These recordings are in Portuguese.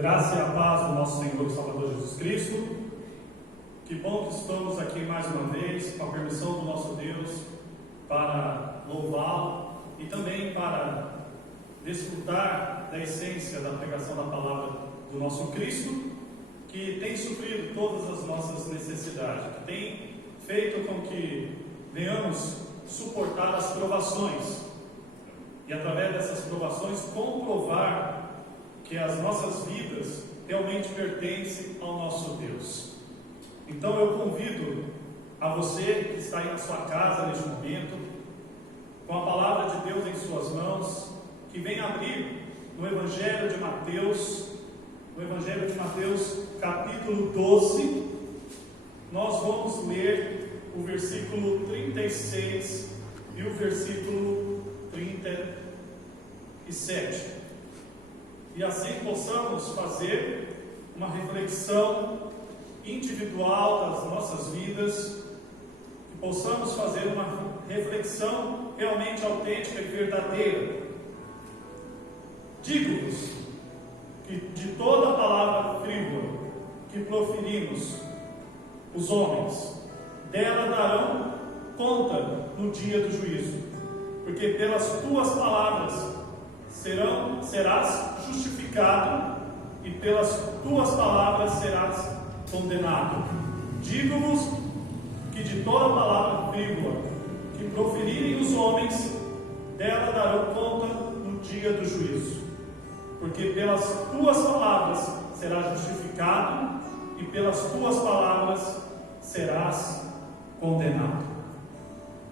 Graça e a paz do nosso Senhor e Salvador Jesus Cristo. Que bom que estamos aqui mais uma vez, com a permissão do nosso Deus, para louvá-lo e também para desfrutar da essência da pregação da palavra do nosso Cristo, que tem suprido todas as nossas necessidades, que tem feito com que venhamos suportar as provações e, através dessas provações, comprovar que as nossas vidas realmente pertencem ao nosso Deus. Então eu convido a você que está aí na sua casa neste momento, com a palavra de Deus em suas mãos, que venha abrir no Evangelho de Mateus, capítulo 12, nós vamos ler o versículo 36 e o versículo 37. E assim possamos fazer uma reflexão individual das nossas vidas, que possamos fazer uma reflexão realmente autêntica e verdadeira. Digo-vos que de toda palavra frívola que proferimos os homens, dela darão conta no dia do juízo, porque pelas tuas palavras serás justificado e pelas tuas palavras serás condenado. Digo-vos que de toda palavra frívola que proferirem os homens, dela darão conta no dia do juízo, porque pelas tuas palavras serás justificado e pelas tuas palavras serás condenado.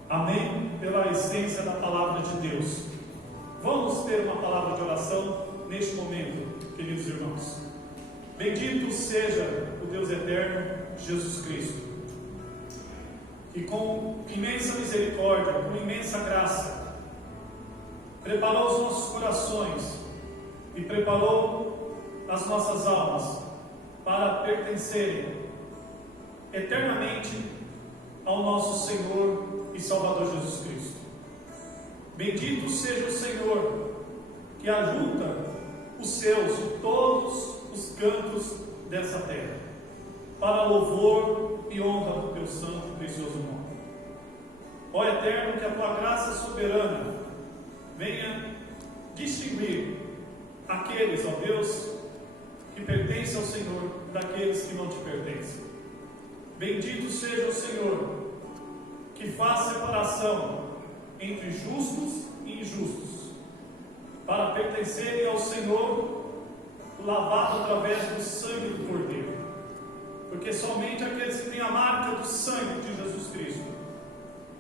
Amém? Pela essência da palavra de Deus. Vamos ter uma palavra de oração neste momento, queridos irmãos. Bendito seja o Deus eterno, Jesus Cristo, que com imensa misericórdia, com imensa graça, preparou os nossos corações e preparou as nossas almas para pertencerem eternamente ao nosso Senhor e Salvador Jesus Cristo. Bendito seja o Senhor, que ajunta os seus de todos os cantos dessa terra, para louvor e honra do teu santo e precioso nome. Ó Eterno, que a tua graça soberana venha distinguir aqueles, ó Deus, que pertencem ao Senhor, daqueles que não te pertencem. Bendito seja o Senhor, que faz separação entre justos e injustos, para pertencerem ao Senhor, lavado através do sangue do Cordeiro, porque somente aqueles que têm a marca do sangue de Jesus Cristo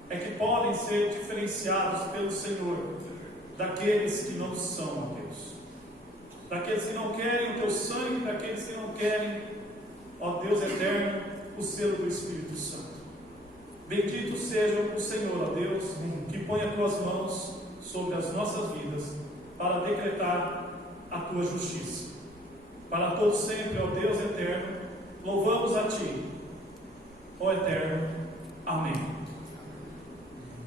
é que podem ser diferenciados pelo Senhor daqueles que não são, ó Deus, daqueles que não querem o teu sangue, daqueles que não querem, ó Deus eterno, o selo do Espírito Santo. Bendito seja o Senhor, ó Deus, que põe as tuas mãos sobre as nossas vidas para decretar a tua justiça. Para todos sempre, ó Deus eterno, louvamos a ti, ó eterno. Amém.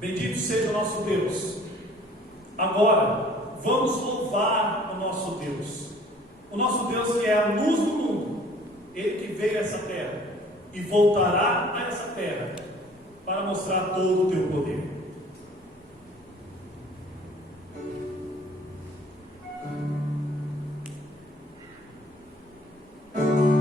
Bendito seja o nosso Deus. Agora, vamos louvar o nosso Deus. O nosso Deus que é a luz do mundo, Ele que veio a essa terra e voltará a essa terra para mostrar todo o teu poder. Oh,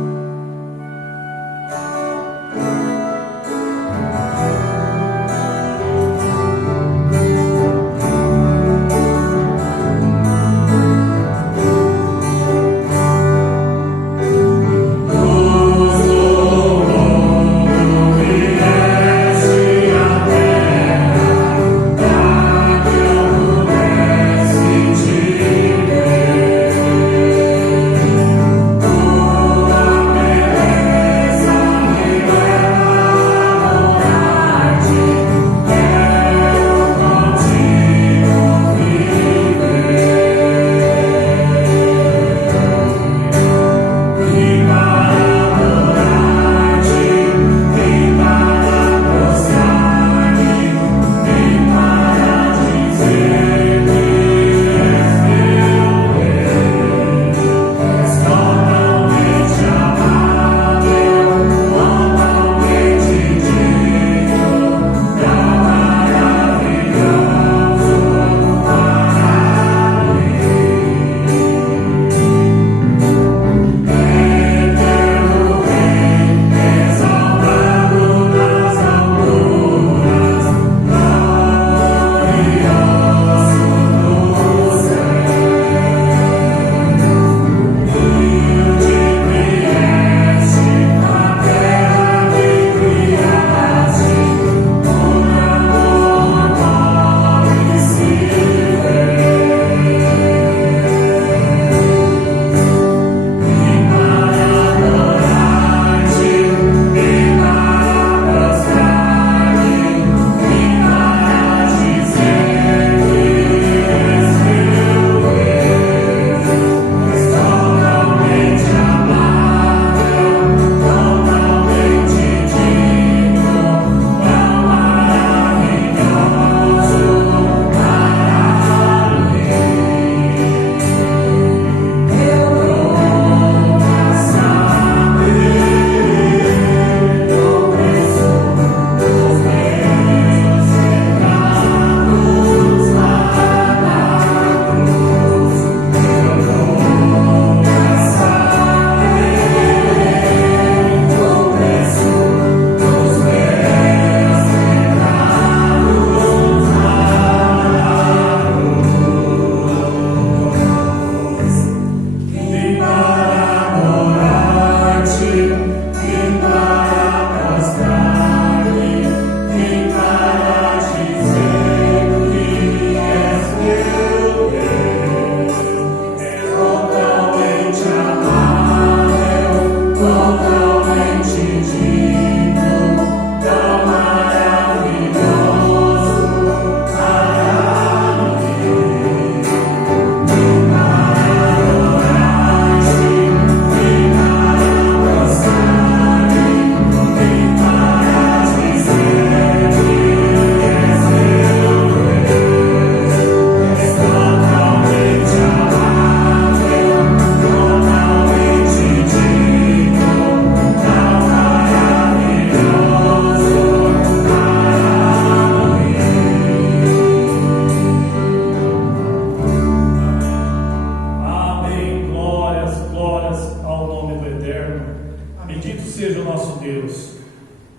Bendito seja o nosso Deus.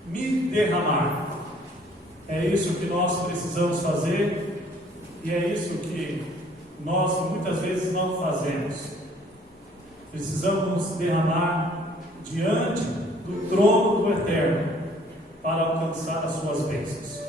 Me derramar. É isso que nós precisamos fazer e é isso que nós muitas vezes não fazemos. Precisamos nos derramar diante do trono do Eterno para alcançar as suas bênçãos.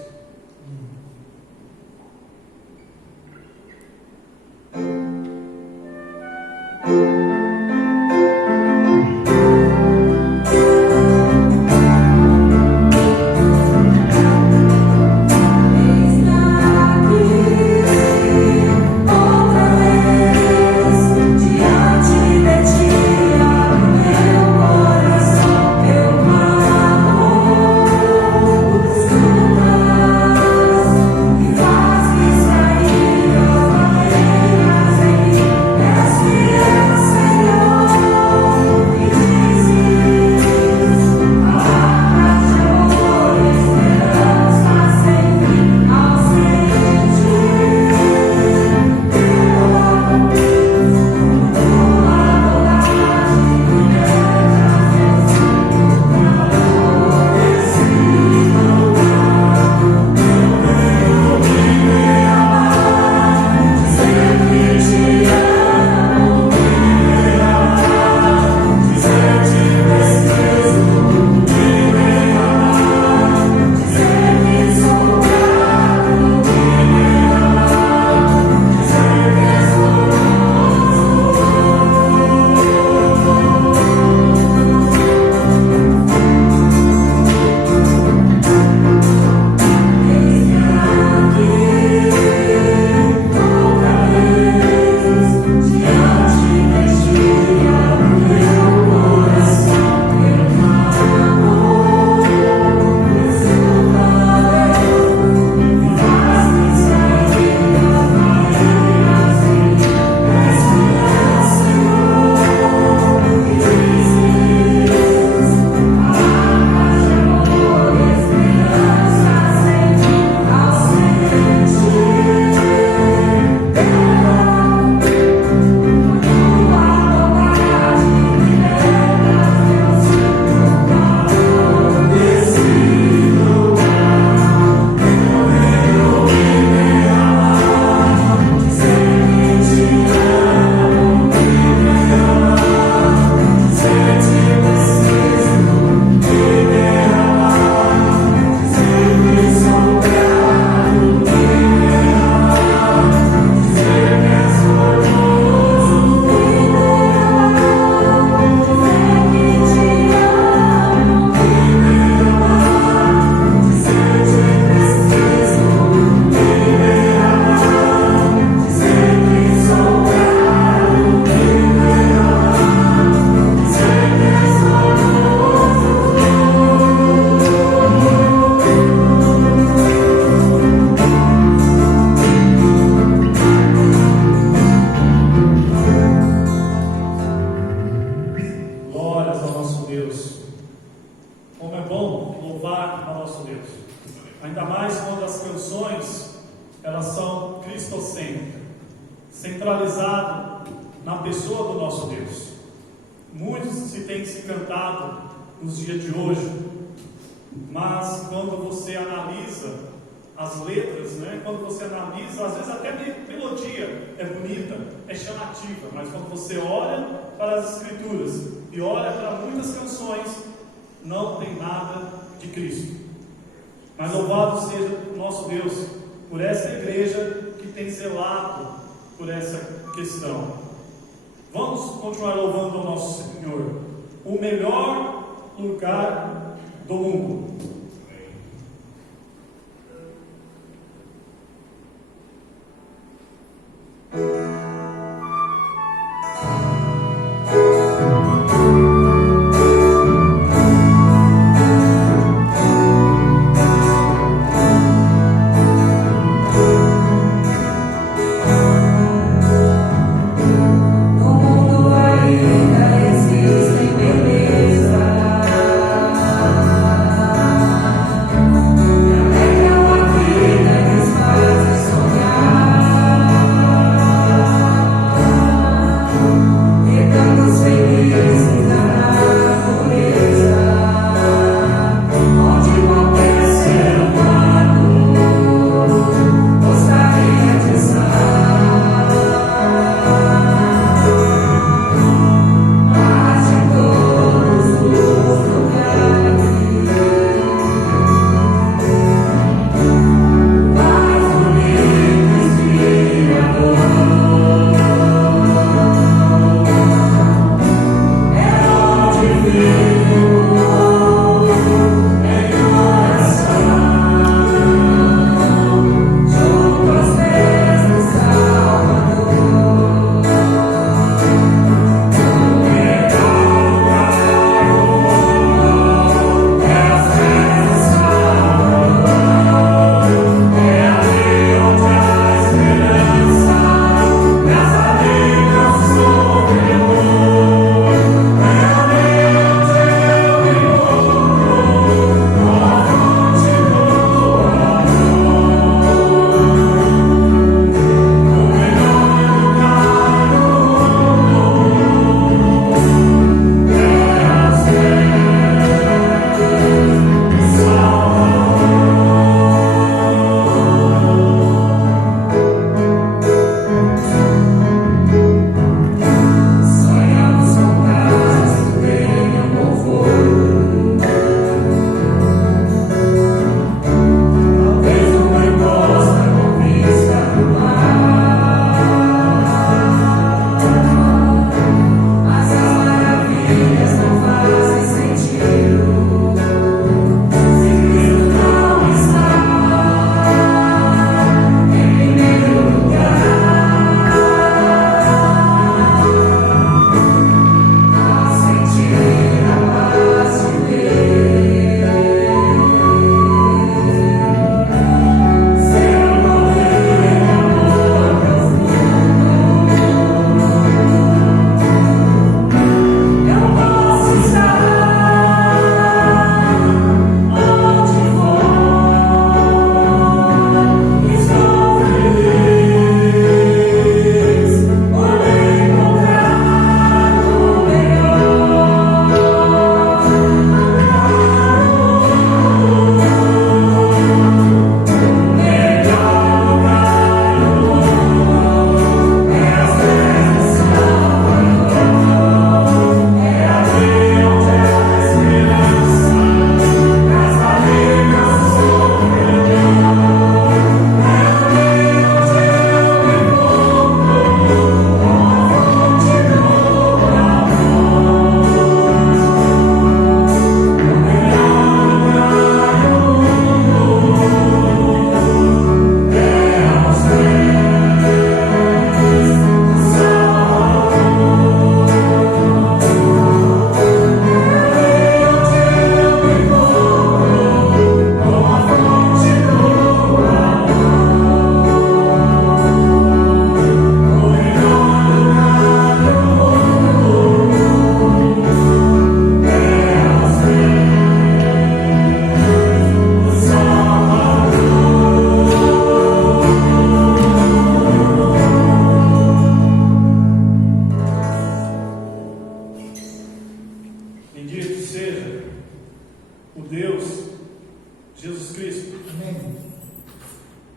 Centralizado na pessoa do nosso Deus. Muitos se têm se cantado nos dias de hoje, mas quando você analisa as letras, quando você analisa, às vezes até a melodia é bonita, é chamativa, mas quando você olha para as Escrituras e olha para muitas canções, não tem nada de Cristo. Mas louvado seja o nosso Deus por essa igreja que tem zelado por essa questão. Vamos continuar louvando o nosso Senhor, o melhor lugar do mundo. Ainda existem beleza.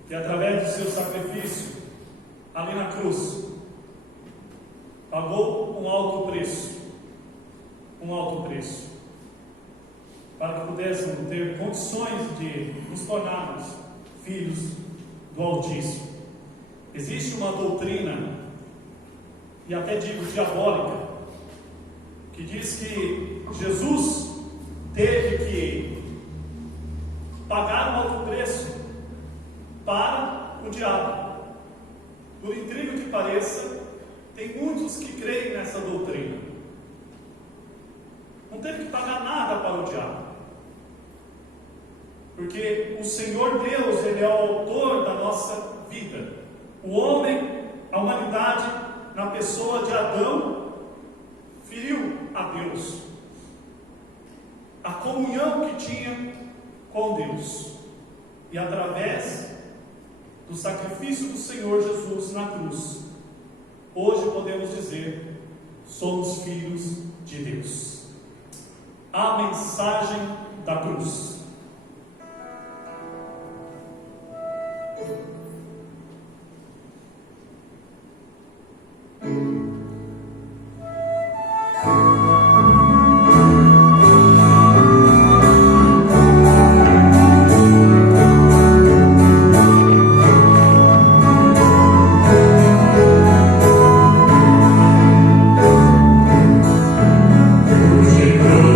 que através do seu sacrifício ali na cruz pagou um alto preço, para que pudéssemos ter condições de nos tornarmos filhos do Altíssimo. Existe uma doutrina, e até digo diabólica, que diz que Jesus teve que pagar um alto preço para o diabo. Por incrível que pareça, tem muitos que creem nessa doutrina. Não teve que pagar nada para o diabo, porque o Senhor Deus, Ele é o autor da nossa vida. O homem, a humanidade, na pessoa de Adão, feriu a Deus, a comunhão que tinha com Deus, e através do sacrifício do Senhor Jesus na cruz, hoje podemos dizer: somos filhos de Deus. A mensagem da cruz. Cruz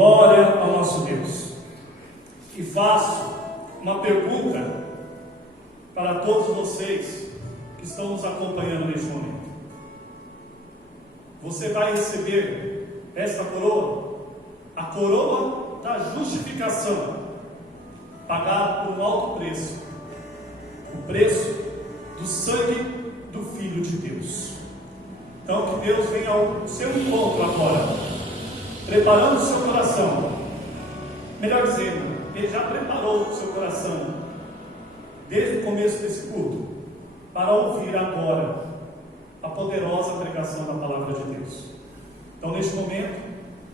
Glória ao nosso Deus. E faço uma pergunta para todos vocês que estão nos acompanhando neste momento. Você vai receber esta coroa, a coroa da justificação, pagada por um alto preço, o preço do sangue do Filho de Deus. Então que Deus venha ao seu encontro agora, preparando o seu coração. Melhor dizendo, Ele já preparou o seu coração desde o começo desse culto para ouvir agora a poderosa pregação da palavra de Deus. Então neste momento,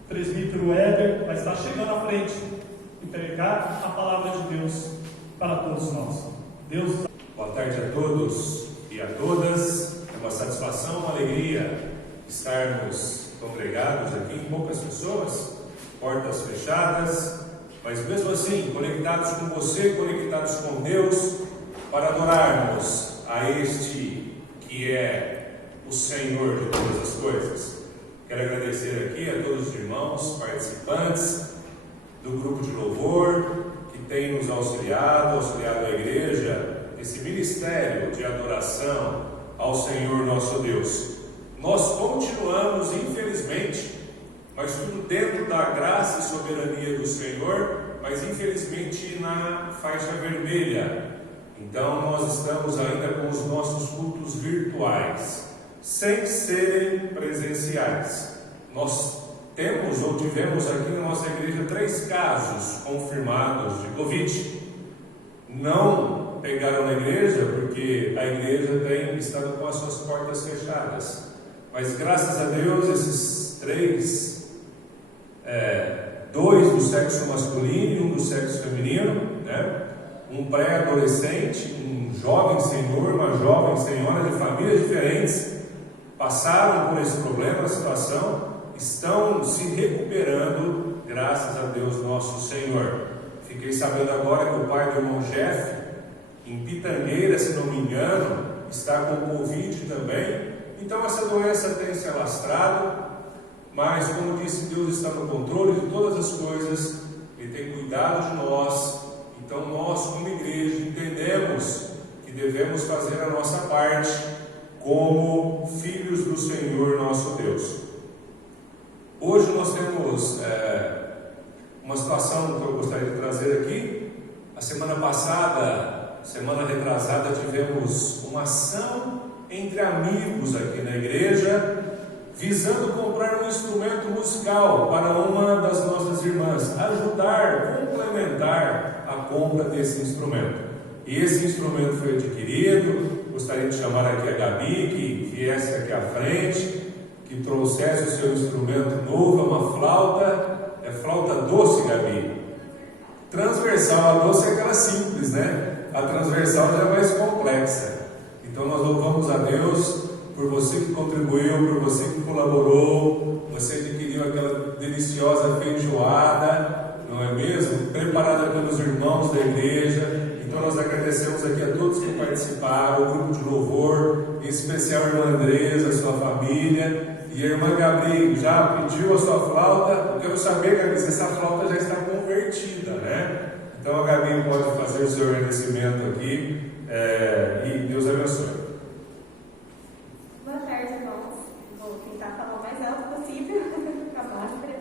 o presbítero Éder vai estar chegando à frente e pregar a palavra de Deus para todos nós. Deus. Boa tarde a todos e a todas. É uma satisfação, uma alegria estarmos congregados aqui, poucas pessoas, portas fechadas, mas mesmo assim conectados com você, conectados com Deus, para adorarmos a este que é o Senhor de todas as coisas. Quero agradecer aqui a todos os irmãos participantes do grupo de louvor que tem nos auxiliado a igreja, esse ministério de adoração ao Senhor nosso Deus. Nós continuamos, infelizmente, mas tudo dentro da graça e soberania do Senhor, mas infelizmente na faixa vermelha. Então nós estamos ainda com os nossos cultos virtuais, sem serem presenciais. Nós temos ou tivemos aqui na nossa igreja 3 casos confirmados de Covid. Não pegaram na igreja porque a igreja tem estado com as suas portas fechadas. Mas graças a Deus esses 3, 2 do sexo masculino e 1 do sexo feminino, né? Um pré-adolescente, um jovem senhor, uma jovem senhora de famílias diferentes, passaram por esse problema, a situação, estão se recuperando, graças a Deus nosso Senhor. Fiquei sabendo agora que o pai do irmão Jeff, em Pitangueira, se não me engano, está com Covid também. Então essa doença tem se alastrado, mas como disse, Deus está no controle de todas as coisas, Ele tem cuidado de nós. Então nós, como igreja, entendemos que devemos fazer a nossa parte como filhos do Senhor nosso Deus. Hoje nós temos uma situação que eu gostaria de trazer aqui. A semana passada, semana retrasada, tivemos uma ação entre amigos aqui na igreja, visando comprar um instrumento musical para uma das nossas irmãs, ajudar, complementar a compra desse instrumento. E esse instrumento foi adquirido. Gostaria de chamar aqui a Gabi, que viesse aqui à frente, que trouxesse o seu instrumento novo. É uma flauta, é flauta doce, Gabi. Transversal, a doce é aquela simples, né? A transversal já é mais complexa. Então nós louvamos a Deus por você que contribuiu, por você que colaborou, você adquiriu aquela deliciosa feijoada, não é mesmo? Preparada pelos irmãos da igreja. Então nós agradecemos aqui a todos que participaram, o grupo de louvor, em especial a irmã Andresa, a sua família, e a irmã Gabi já pediu a sua flauta. Eu quero saber, Gabi, se essa flauta já está convertida, né? Então a Gabi pode fazer o seu agradecimento aqui, e Deus abençoe. Boa tarde, irmãos. Vou tentar falar o mais alto possível com a máscara,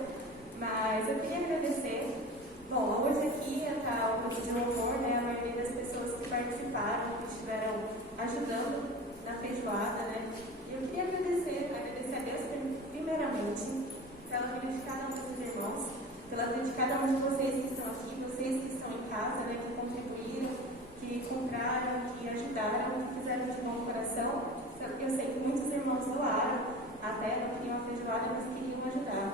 mas eu queria agradecer. Bom, hoje aqui está o grupo de louvor, né? A maioria das pessoas que participaram, que estiveram ajudando na feijoada, né? E eu queria agradecer a Deus primeiramente pela vida de cada um desses irmãos, pela vida de cada um de vocês que estão aqui, vocês que estão em casa, né? Que contribuíram, que compraram, que ajudaram, que fizeram de bom coração. Eu sei que muitos irmãos doaram, até não queriam a feijoada, mas queriam ajudar.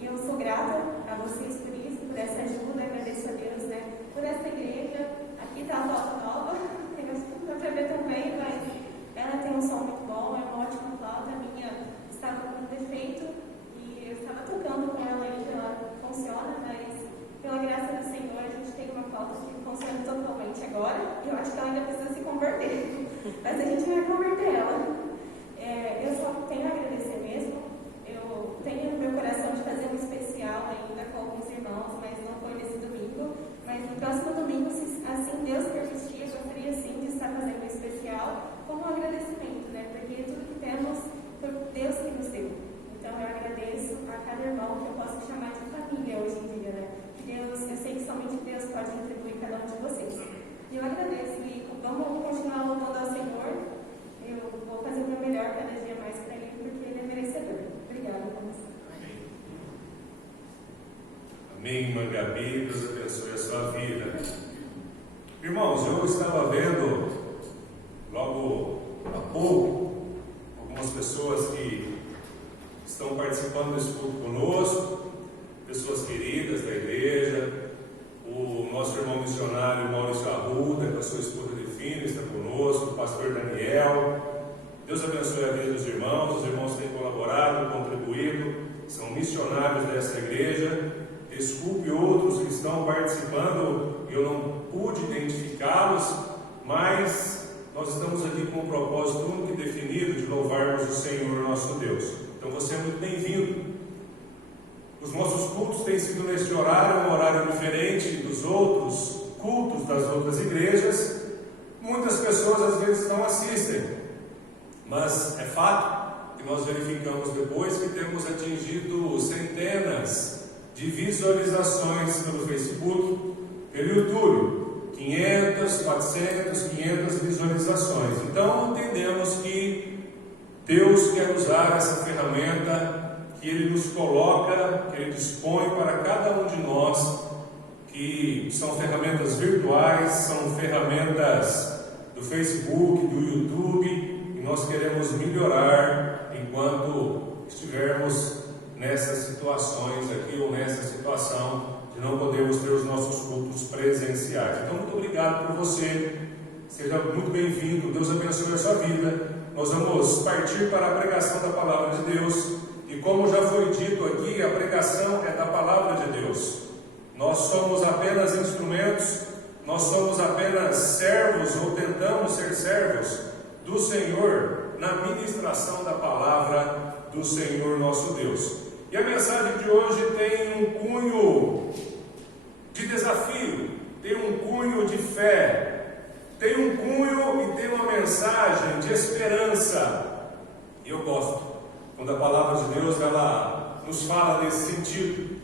E eu sou grata a vocês por isso, por essa ajuda, agradeço a Deus, né, por essa igreja. Aqui está a flauta nova, não dá para ver também, mas ela tem um som muito bom, é uma ótima flauta. A minha estava com defeito e eu estava tocando com ela ainda, ela funciona, mas pela graça do Senhor a gente tem uma flauta que funciona totalmente agora. Eu acho que ela ainda precisa se converter, mas a gente vai converter ela. Eu só tenho a agradecer mesmo. Eu tenho no meu coração de fazer um especial ainda com alguns irmãos especial, como um agradecimento, né? Porque tudo que temos foi Deus que nos deu. Então eu agradeço a cada irmão que eu posso chamar de família hoje em dia, né? Deus, eu sei que somente Deus pode retribuir cada um de vocês. E eu agradeço e vamos continuar louvando ao Senhor. Eu vou fazer o meu melhor cada dia mais para Ele, porque Ele é merecedor. Obrigada, irmãos. Amém, irmã Gabi, Deus abençoe a sua vida. Irmãos, eu estava vendo, logo há pouco, algumas pessoas que estão participando desse culto conosco, pessoas queridas da igreja, o nosso irmão missionário Maurício Arruda, com a sua esposa Defina, está conosco, o pastor Daniel. Deus abençoe a vida dos irmãos, os irmãos têm colaborado, contribuído, são missionários dessa igreja. Desculpe outros que estão participando, eu não pude identificá-los, mas nós estamos aqui com um propósito único e definido de louvarmos o Senhor nosso Deus. Então você é muito bem-vindo. Os nossos cultos têm sido neste horário, um horário diferente dos outros cultos das outras igrejas. Muitas pessoas às vezes não assistem, mas é fato que nós verificamos depois que temos atingido centenas de visualizações pelo Facebook, pelo YouTube, 500, 400, 500 visualizações. Então entendemos que Deus quer usar essa ferramenta que Ele nos coloca, que Ele dispõe para cada um de nós, que são ferramentas virtuais, são ferramentas do Facebook, do YouTube, e nós queremos melhorar enquanto estivermos nessas situações aqui, ou nessa situação de não podermos ter os nossos cultos presenciais. Então, muito obrigado por você, seja muito bem-vindo, Deus abençoe a sua vida. Nós vamos partir para a pregação da Palavra de Deus, e como já foi dito aqui, a pregação é da Palavra de Deus. Nós somos apenas instrumentos, nós somos apenas servos, ou tentamos ser servos do Senhor, na ministração da Palavra do Senhor nosso Deus. E a mensagem de hoje tem um cunho de desafio, tem um cunho de fé, tem um cunho e tem uma mensagem de esperança. E eu gosto quando a palavra de Deus ela nos fala nesse sentido.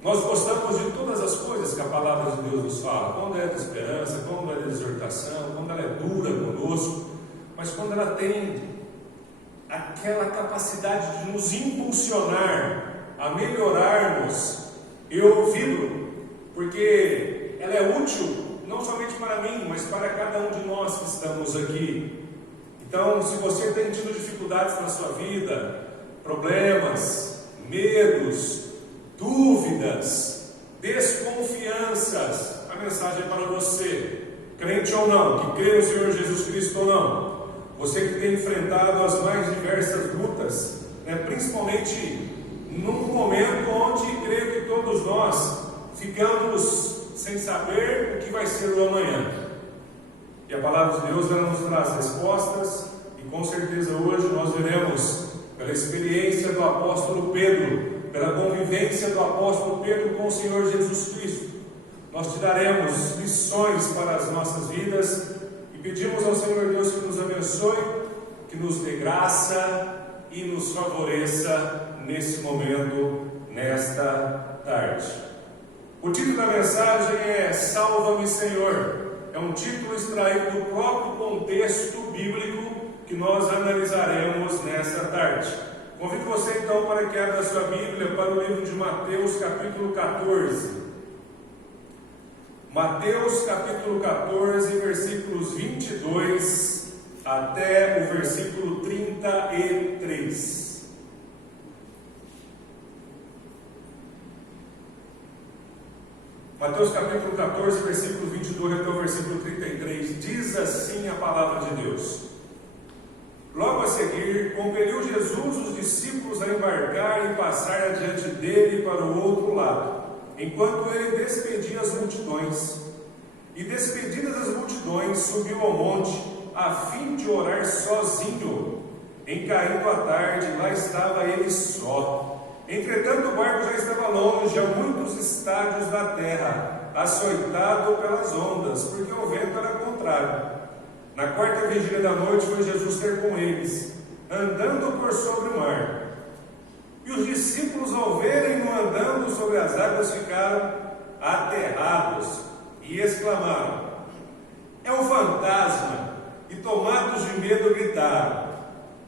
Nós gostamos de todas as coisas que a palavra de Deus nos fala, quando é de esperança, quando é de exortação, quando ela é dura conosco, mas quando ela tem aquela capacidade de nos impulsionar a melhorarmos, eu vibro, porque ela é útil não somente para mim, mas para cada um de nós que estamos aqui. Então, se você tem tido dificuldades na sua vida, problemas, medos, dúvidas, desconfianças, a mensagem é para você, crente ou não, que crê no Senhor Jesus Cristo ou não. Você que tem enfrentado as mais diversas lutas, principalmente num momento onde creio que todos nós ficamos sem saber o que vai ser o amanhã. E a palavra de Deus ela nos traz respostas, e com certeza hoje nós veremos, pela experiência do apóstolo Pedro, pela convivência do apóstolo Pedro com o Senhor Jesus Cristo, nós tiraremos lições para as nossas vidas. Pedimos ao Senhor Deus que nos abençoe, que nos dê graça e nos favoreça nesse momento, nesta tarde. O título da mensagem é Salva-me, Senhor. É um título extraído do próprio contexto bíblico que nós analisaremos nesta tarde. Convido você então para que abra a sua Bíblia para o livro de Mateus, capítulo 14. Mateus capítulo 14, versículos 22 até o versículo 33. Mateus capítulo 14, versículo 22 até o versículo 33, diz assim a palavra de Deus. Logo a seguir, compeliu Jesus os discípulos a embarcar e passar adiante dele para o outro lado, enquanto ele despedia as multidões. E despedidas as multidões, subiu ao monte, a fim de orar sozinho. Em caindo a tarde, lá estava ele só. Entretanto, o barco já estava longe, a muitos estádios da terra, açoitado pelas ondas, porque o vento era contrário. Na quarta vigília da noite foi Jesus ter com eles, andando por sobre o mar. E os discípulos, ao verem-no andando sobre as águas, ficaram aterrados e exclamaram: é um fantasma! E tomados de medo gritaram.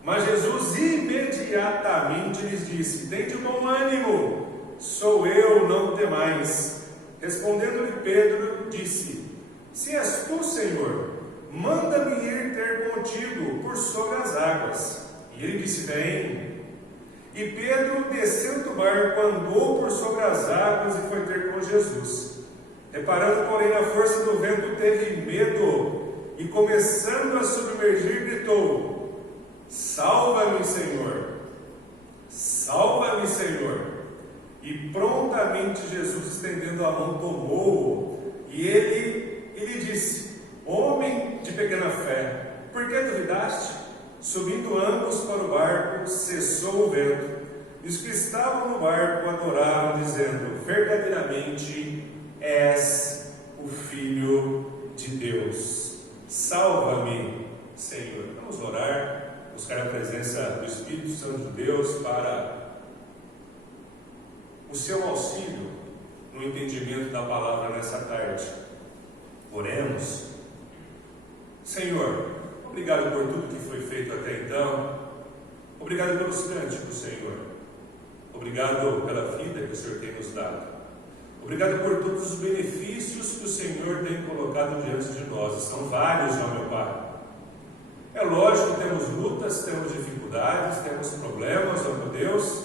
Mas Jesus imediatamente lhes disse: tende bom ânimo, sou eu, não temais. Respondendo-lhe Pedro, disse: se és tu, Senhor, manda-me ir ter contigo por sobre as águas. E ele disse: vem. E Pedro, descendo do barco, andou por sobre as águas e foi ter com Jesus. Reparando, porém, na força do vento, teve medo e, começando a submergir, gritou: salva-me, Senhor! Salva-me, Senhor! E prontamente Jesus, estendendo a mão, tomou-o. E ele disse: homem de pequena fé, por que duvidaste? Subindo ambos para o barco, cessou o vento. E os que estavam no barco adoraram, dizendo: verdadeiramente és o Filho de Deus. Salva-me, Senhor. Vamos orar, buscar a presença do Espírito Santo de Deus para o seu auxílio no entendimento da palavra nessa tarde. Oremos. Senhor, obrigado por tudo que foi feito até então. Obrigado pelos cânticos, Senhor. Obrigado pela vida que o Senhor tem nos dado. Obrigado por todos os benefícios que o Senhor tem colocado diante de nós. São vários, ó meu Pai. É lógico que temos lutas, temos dificuldades, temos problemas, ó meu Deus.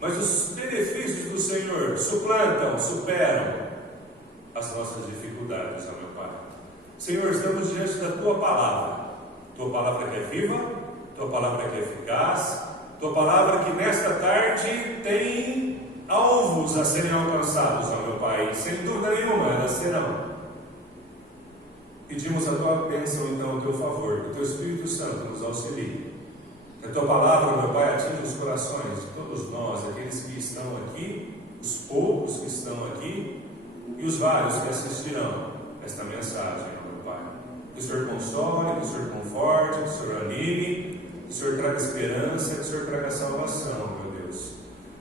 Mas os benefícios do Senhor suplantam, superam as nossas dificuldades, ó meu Pai. Senhor, estamos diante da Tua Palavra. Tua Palavra que é viva, Tua Palavra que é eficaz, Tua Palavra que nesta tarde tem alvos a serem alcançados, ó meu Pai. Sem dúvida nenhuma, elas serão. Pedimos a Tua bênção, então, a Teu favor, que o Teu Espírito Santo nos auxilie. Que a Tua Palavra, meu Pai, atinja os corações de todos nós, aqueles que estão aqui, os poucos que estão aqui e os vários que assistirão esta mensagem, meu Pai. Que o Senhor console, que o Senhor conforte, que o Senhor anime, que o Senhor traga esperança, que o Senhor traga salvação, meu Deus.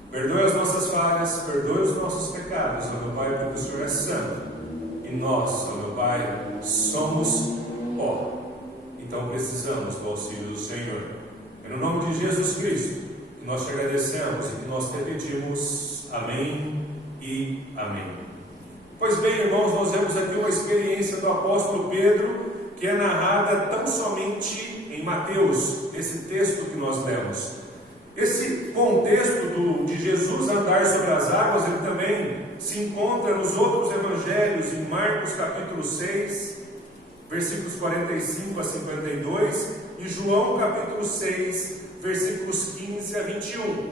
Perdoe as nossas falhas, perdoe os nossos pecados, meu Pai, porque o Senhor é santo. E nós, meu Pai, somos pó. Então precisamos do auxílio do Senhor. É no nome de Jesus Cristo que nós te agradecemos e que nós te pedimos. Amém e amém. Pois bem, irmãos, nós vemos aqui uma experiência do apóstolo Pedro que é narrada tão somente em Mateus, esse texto que nós lemos. Esse contexto de Jesus andar sobre as águas, ele também se encontra nos outros evangelhos, em Marcos capítulo 6, versículos 45 a 52, e João capítulo 6, versículos 15 a 21.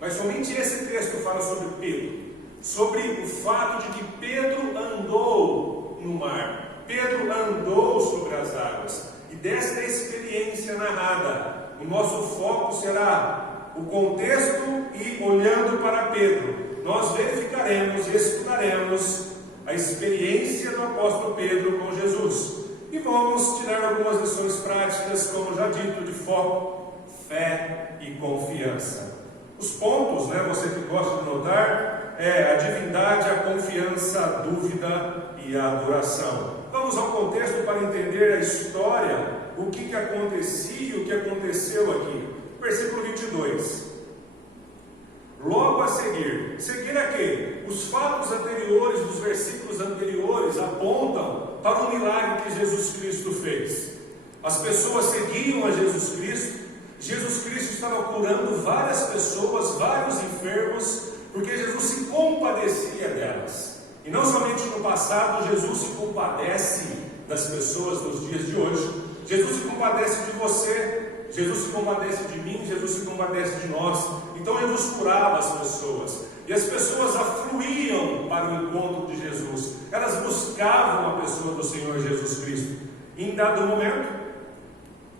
Mas somente esse texto fala sobre Pedro, sobre o fato de que Pedro andou no mar, Pedro andou sobre as águas. E desta experiência narrada, o nosso foco será o contexto e, olhando para Pedro, nós verificaremos e estudaremos a experiência do apóstolo Pedro com Jesus. E vamos tirar algumas lições práticas, como já dito, de foco, fé e confiança. Os pontos, você que gosta de notar, é a divindade, a confiança, a dúvida e a adoração. Vamos ao contexto para entender a história, o que acontecia, o que aconteceu aqui. Versículo 22. Logo a seguir a quê? Os fatos anteriores, dos versículos anteriores, apontam para o milagre que Jesus Cristo fez. As pessoas seguiam a Jesus Cristo. Jesus Cristo estava curando várias pessoas, vários enfermos, porque Jesus se compadecia delas. E não somente no passado, Jesus se compadece das pessoas nos dias de hoje. Jesus se compadece de você, Jesus se compadece de mim, Jesus se compadece de nós. Então Jesus curava as pessoas, e as pessoas afluíam para o encontro de Jesus. Elas buscavam a pessoa do Senhor Jesus Cristo. E em dado momento,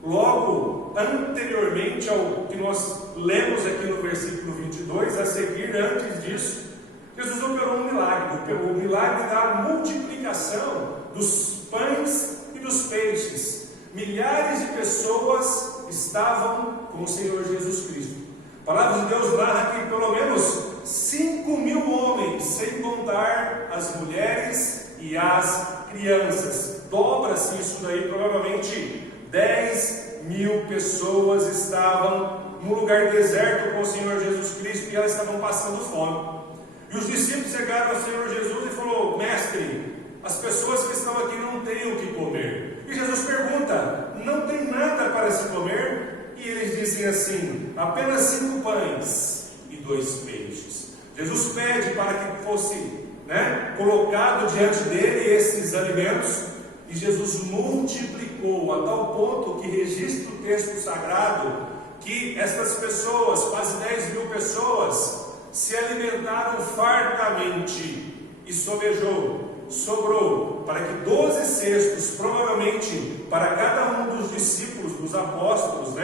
logo anteriormente ao que nós lemos aqui no versículo 22, a seguir, antes disso, Jesus operou um milagre, o milagre da multiplicação dos pães e dos peixes. milhares de pessoas estavam com o Senhor Jesus Cristo. A palavra de Deus narra que pelo menos 5.000 homens, sem contar as mulheres e as crianças. Dobra-se isso daí, provavelmente 10.000 pessoas estavam num lugar deserto com o Senhor Jesus Cristo e elas estavam passando fome. E os discípulos chegaram ao Senhor Jesus e falaram: mestre, as pessoas que estão aqui não têm o que comer. E Jesus pergunta: não tem nada para se comer? E eles dizem assim: apenas 5 pães e 2 peixes. Jesus pede para que fosse colocado diante dele esses alimentos, e Jesus multiplicou a tal ponto que registra o texto sagrado que estas pessoas, quase 10.000 pessoas, se alimentaram fartamente e sobrou para que 12 cestos, provavelmente para cada um dos discípulos, dos apóstolos,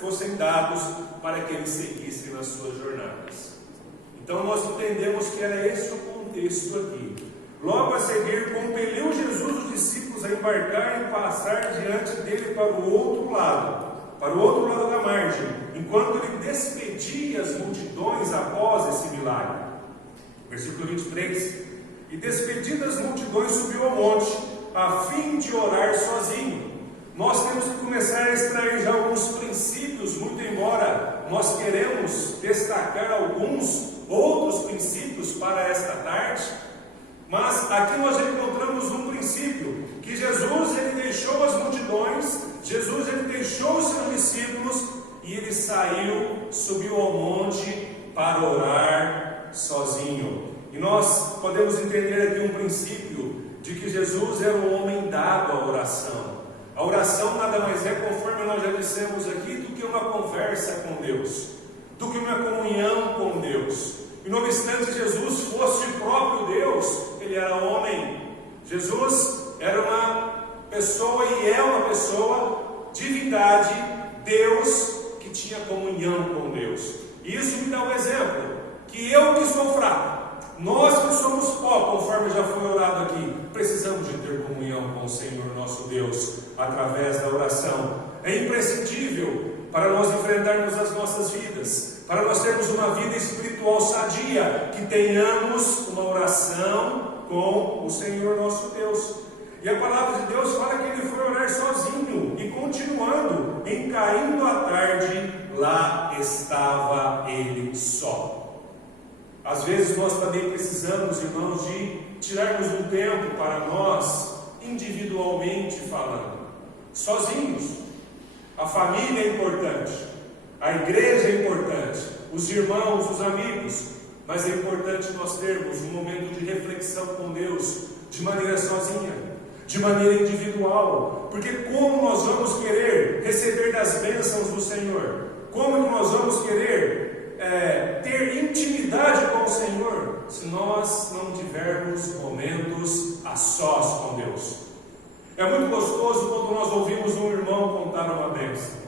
fossem dados para que eles seguissem nas suas jornadas. Então nós entendemos que era esse o contexto aqui. Logo a seguir, compeliu Jesus os discípulos a embarcar e passar diante dele para o outro lado da margem, enquanto ele despedia as multidões após esse milagre. Versículo 23: e despedidas as multidões subiu ao monte, a fim de orar sozinho. Nós temos que começar a extrair já alguns princípios, muito embora nós queremos destacar alguns outros princípios para esta tarde, mas aqui nós já encontramos um princípio, que Jesus ele deixou as multidões, Jesus ele deixou os seus discípulos e ele saiu, subiu ao monte para orar sozinho. E nós podemos entender aqui um princípio de que Jesus era um homem dado à oração. A oração nada mais é, conforme nós já dissemos aqui, do que uma conversa com Deus, do que uma comunhão com Deus. E não obstante Jesus fosse o próprio Deus, ele era homem. Jesus era uma pessoa e é uma pessoa, divindade, Deus, que tinha comunhão com Deus. E isso me dá um exemplo, que eu que sou fraco, nós que somos pó, conforme já foi orado aqui, precisamos de ter comunhão com o Senhor nosso Deus, através da oração. É imprescindível para nós enfrentarmos as nossas vidas, para nós termos uma vida espiritual sadia, que tenhamos uma oração com o Senhor nosso Deus. E a palavra de Deus fala que ele foi orar sozinho, e continuando, em caindo a tarde, lá estava ele só. Às vezes nós também precisamos, irmãos, de tirarmos um tempo para nós, individualmente falando, sozinhos. A família é importante, a igreja é importante, os irmãos, os amigos, mas é importante nós termos um momento de reflexão com Deus, de maneira sozinha, de maneira individual, porque como nós vamos querer receber das bênçãos do Senhor? Como que nós vamos querer ter intimidade com o Senhor, se nós não tivermos momentos a sós com Deus? É muito gostoso quando nós ouvimos um irmão contar uma bênção,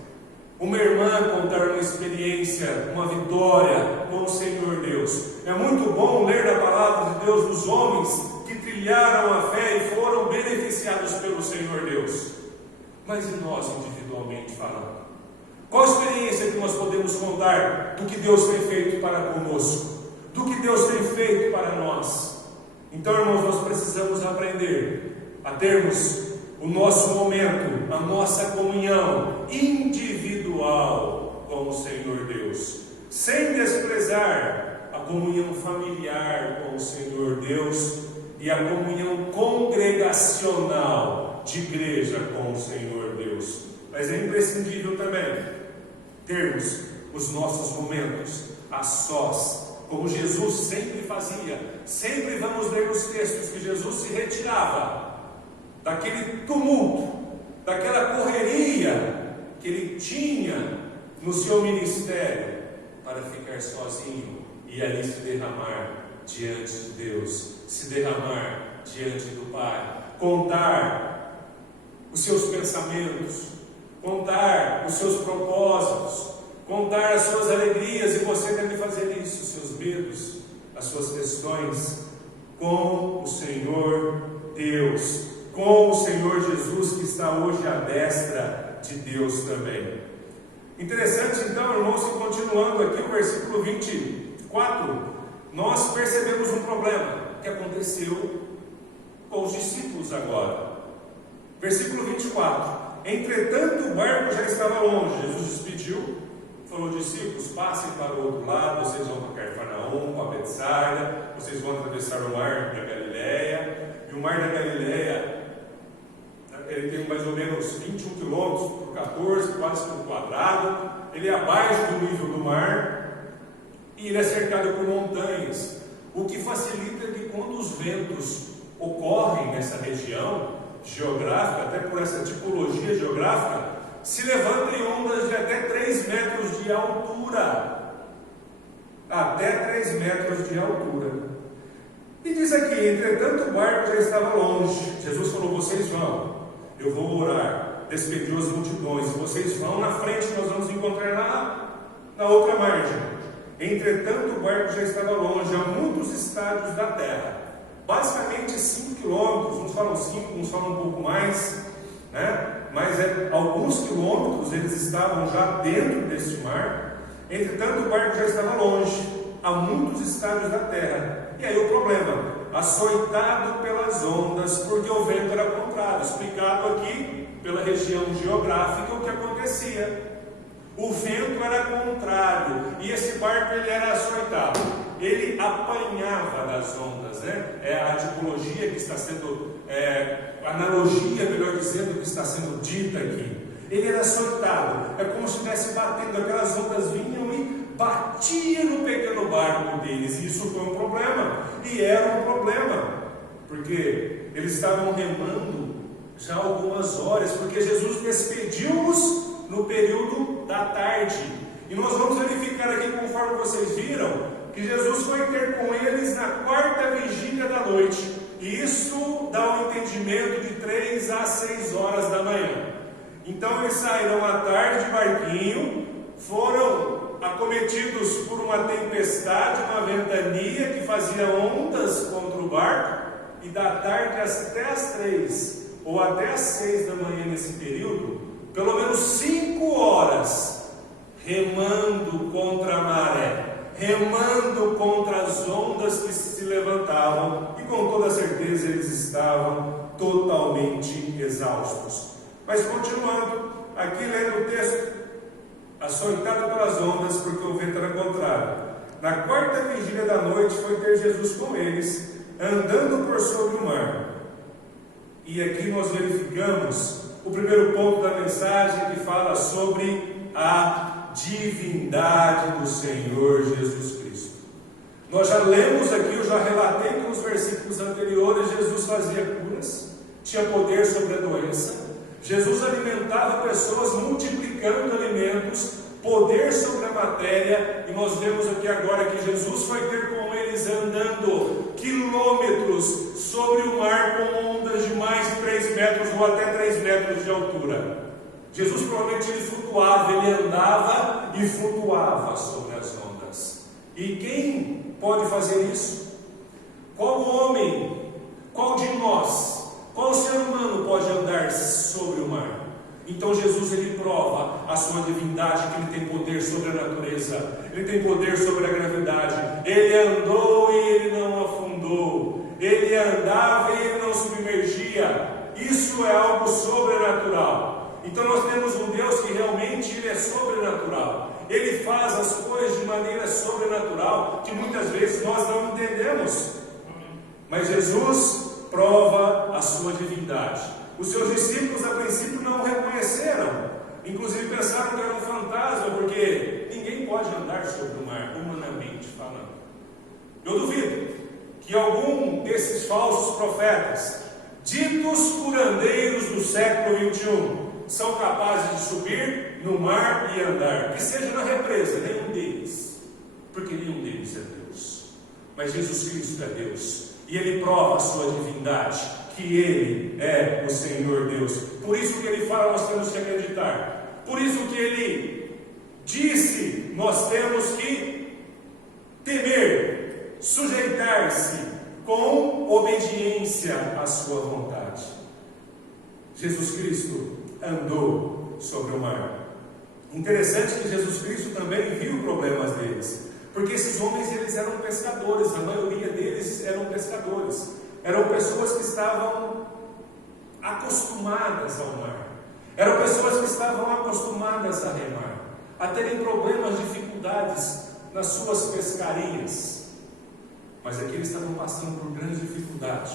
uma irmã contar uma experiência, uma vitória com o Senhor Deus. É muito bom ler da palavra de Deus dos homens que trilharam a fé e foram beneficiados pelo Senhor Deus. Mas e nós individualmente falando? Qual a experiência que nós podemos contar do que Deus tem feito para conosco, do que Deus tem feito para nós? Então, irmãos, nós precisamos aprender a termos o nosso momento, a nossa comunhão individual com o Senhor Deus, sem desprezar a comunhão familiar com o Senhor Deus e a comunhão congregacional de igreja com o Senhor Deus. Mas é imprescindível também termos os nossos momentos a sós, como Jesus sempre fazia. Sempre vamos ler os textos que Jesus se retirava daquele tumulto, daquela correria que ele tinha no seu ministério, para ficar sozinho e ali se derramar diante de Deus, se derramar diante do Pai, contar os seus pensamentos, contar os seus propósitos, contar as suas alegrias, e você deve fazer isso, os seus medos, as suas questões, com o Senhor Deus, com o Senhor Jesus, que está hoje à destra de Deus também. Interessante então, irmãos, que continuando aqui o versículo 24, nós percebemos um problema que aconteceu com os discípulos agora. Versículo 24: entretanto o barco já estava longe. Jesus despediu, falou aos discípulos: passem para o outro lado, vocês vão para Cafarnaum, para Betsaida, vocês vão atravessar o mar da Galileia. E o mar da Galileia, ele tem mais ou menos 21 quilômetros por 14, quase por quadrado. Ele é abaixo do nível do mar e ele é cercado por montanhas, o que facilita que quando os ventos ocorrem nessa região geográfica, até por essa tipologia geográfica, se levantem ondas de até 3 metros de altura. Até 3 metros de altura. E diz aqui: entretanto o barco já estava longe. Jesus falou: vocês vão, eu vou orar, despediu as multidões, vocês vão na frente, nós vamos encontrar lá na outra margem. Entretanto o barco já estava longe, a muitos estádios da terra, basicamente 5 quilômetros, uns falam 5, uns falam um pouco mais, né? Mas alguns quilômetros eles estavam já dentro deste mar. Entretanto o barco já estava longe, a muitos estádios da terra. E aí o problema: açoitado pelas ondas, porque o vento era contrário. Explicado aqui pela região geográfica o que acontecia. O vento era contrário e esse barco ele era açoitado. Ele apanhava das ondas, né? É a tipologia que está sendo, a analogia, melhor dizendo, que está sendo dita aqui. Ele era açoitado, é como se estivesse batendo, aquelas ondas vinham e batiam no pequeno barco deles, e isso foi um problema, e era um problema, porque eles estavam remando já algumas horas, porque Jesus despediu-os no período da tarde, e nós vamos verificar aqui, conforme vocês viram, que Jesus foi ter com eles na 4ª vigília da noite, e isso dá um entendimento de 3 a 6 horas da manhã. Então eles saíram à tarde de barquinho, foram acometidos por uma tempestade, uma ventania que fazia ondas contra o barco, e da tarde até as 3 ou até as 6 da manhã nesse período, pelo menos 5 horas remando contra a maré, remando contra as ondas que se levantavam, e com toda certeza eles estavam totalmente exaustos. Mas continuando, aqui lendo o texto: açoitado pelas ondas, porque o vento era contrário. Na 4ª vigília da noite foi ter Jesus com eles, andando por sobre o mar. E aqui nós verificamos o primeiro ponto da mensagem, que fala sobre a divindade do Senhor Jesus Cristo. Nós já lemos aqui, eu já relatei que nos versículos anteriores Jesus fazia curas, tinha poder sobre a doença. Jesus alimentava pessoas, multiplicando alimentos, poder sobre a matéria, e nós vemos aqui agora que Jesus foi ter com eles andando quilômetros sobre o mar com ondas de mais de 3 metros ou até 3 metros de altura. Jesus provavelmente ele flutuava, ele andava e flutuava sobre as ondas. E quem pode fazer isso? Qual homem, qual de nós, qual ser humano pode andar sobre o mar? Então Jesus ele prova a sua divindade, que ele tem poder sobre a natureza, ele tem poder sobre a gravidade. Ele andou e ele não afundou, ele andava e ele não submergia. Isso é algo sobrenatural. Então nós temos um Deus que realmente ele é sobrenatural. Ele faz as coisas de maneira sobrenatural, que muitas vezes nós não entendemos. Mas Jesus prova a sua divindade. Os seus discípulos a princípio não o reconheceram, inclusive pensaram que era um fantasma, porque ninguém pode andar sobre o mar, humanamente falando. Eu duvido que algum desses falsos profetas, ditos curandeiros do século 21, são capazes de subir no mar e andar, que seja na represa, nenhum deles, porque nenhum deles é Deus. Mas Jesus Cristo é Deus, e Ele prova a sua divindade, que Ele é o Senhor Deus. Por isso que Ele fala, nós temos que acreditar. Por isso que Ele disse, nós temos que temer, sujeitar-se com obediência à sua vontade. Jesus Cristo andou sobre o mar. Interessante que Jesus Cristo também viu problemas deles, porque esses homens eles eram pescadores, a maioria deles eram pescadores, eram pessoas que estavam acostumadas ao mar, eram pessoas que estavam acostumadas a remar, a terem problemas, dificuldades nas suas pescarias. Mas aqui eles estavam passando por grande dificuldade,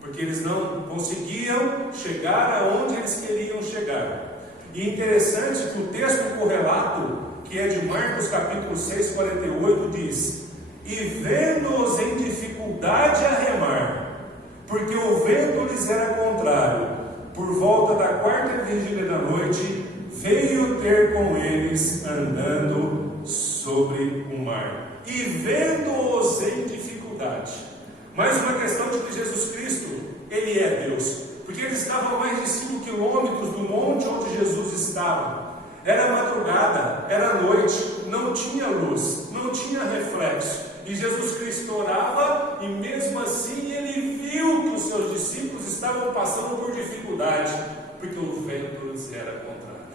porque eles não conseguiam chegar aonde eles queriam chegar. E interessante que o texto correlato, que é de Marcos capítulo 6, 48, diz: e vendo-os em dificuldade a remar, porque o vento lhes era contrário, por volta da quarta vigília da noite, veio ter com eles andando sobre o mar. E vendo-os em dificuldade. Mais uma questão de que Jesus Cristo, Ele é Deus. Porque eles estavam a mais de 5 quilômetros do monte onde Jesus estava. Era madrugada, era noite, não tinha luz, não tinha reflexo. E Jesus Cristo orava, e mesmo assim ele viu que os seus discípulos estavam passando por dificuldade, porque o vento lhes era contrário.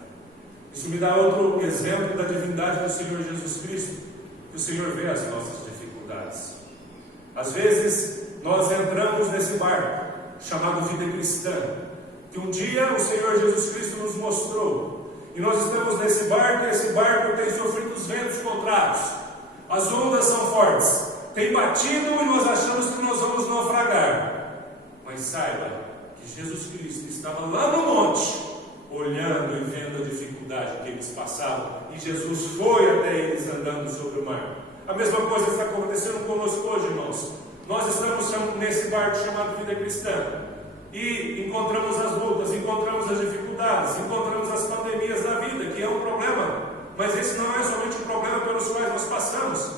Isso me dá outro exemplo da divindade do Senhor Jesus Cristo, que o Senhor vê as nossas dificuldades. Às vezes nós entramos nesse barco chamado vida cristã, que um dia o Senhor Jesus Cristo nos mostrou, e nós estamos nesse barco, e esse barco tem sofrido os ventos contrários, as ondas são fortes, tem batido e nós achamos que nós vamos naufragar. Mas saiba que Jesus Cristo estava lá no monte, olhando e vendo a dificuldade que eles passavam, e Jesus foi até eles andando sobre o mar. A mesma coisa está acontecendo conosco hoje, irmãos. Nós estamos nesse barco chamado vida cristã, e encontramos as lutas, encontramos as dificuldades, encontramos as pandemias da vida, que é um problema, mas esse não é somente o problema pelos quais nós passamos.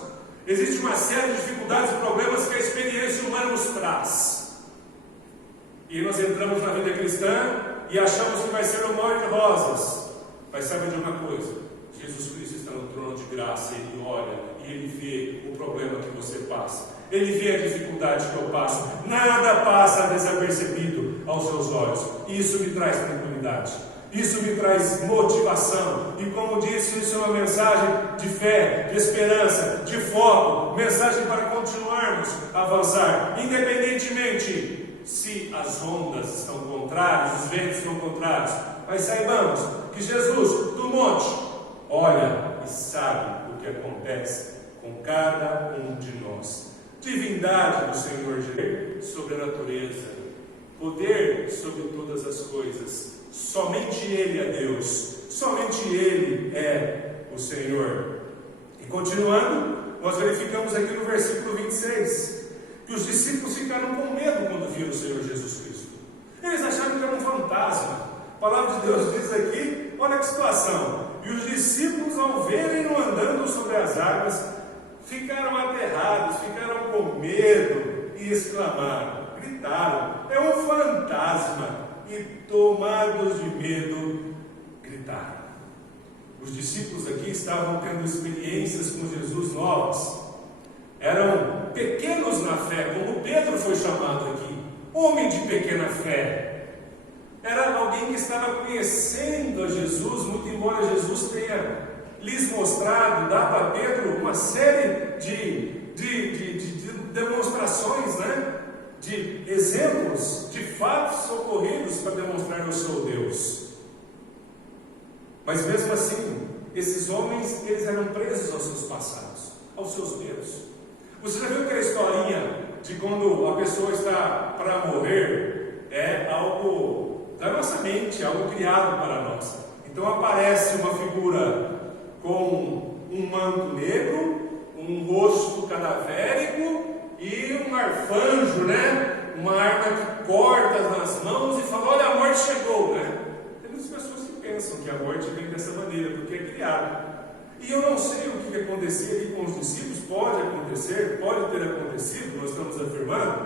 Existe uma série de dificuldades e problemas que a experiência humana nos traz, e nós entramos na vida cristã e achamos que vai ser um mar de rosas. Mas sabe de uma coisa? Jesus Cristo está no trono de graça, Ele olha e Ele vê o problema que você passa, Ele vê a dificuldade que eu passo, nada passa desapercebido aos seus olhos, e isso me traz tranquilidade, isso me traz motivação, e como disse, isso é uma mensagem de fé, de esperança, de foco, mensagem para continuarmos a avançar, independentemente se as ondas estão contrárias, os ventos estão contrários. Mas saibamos que Jesus do monte olha e sabe o que acontece com cada um de nós. Divindade do Senhor Jesus sobre a natureza, poder sobre todas as coisas. Somente Ele é Deus, somente Ele é o Senhor. E continuando, nós verificamos aqui no versículo 26 que os discípulos ficaram com medo quando viram o Senhor Jesus Cristo. Eles acharam que era um fantasma. A palavra de Deus diz aqui, olha que situação: e os discípulos, ao verem-no andando sobre as águas, ficaram aterrados, ficaram com medo e exclamaram, gritaram: é um fantasma! E tomados de medo, gritaram. Os discípulos aqui estavam tendo experiências com Jesus novas. Eram pequenos na fé, como Pedro foi chamado aqui, homem de pequena fé. Era alguém que estava conhecendo a Jesus, muito embora Jesus tenha lhes mostrado, dado a Pedro uma série de demonstrações, de exemplos, de fatos ocorridos para demonstrar o seu Deus. Mas mesmo assim, esses homens, eles eram presos aos seus passados, aos seus medos. Você já viu aquela historinha de quando a pessoa está para morrer? É algo da nossa mente, algo criado para nós. Então aparece uma figura com um manto negro, um rosto cadavérico e um arfanjo, uma arma que corta nas mãos e fala: olha, a morte chegou, Tem muitas pessoas que pensam que a morte vem dessa maneira, porque é criado. E eu não sei o que acontecia ali com os discípulos, pode acontecer, pode ter acontecido, nós estamos afirmando,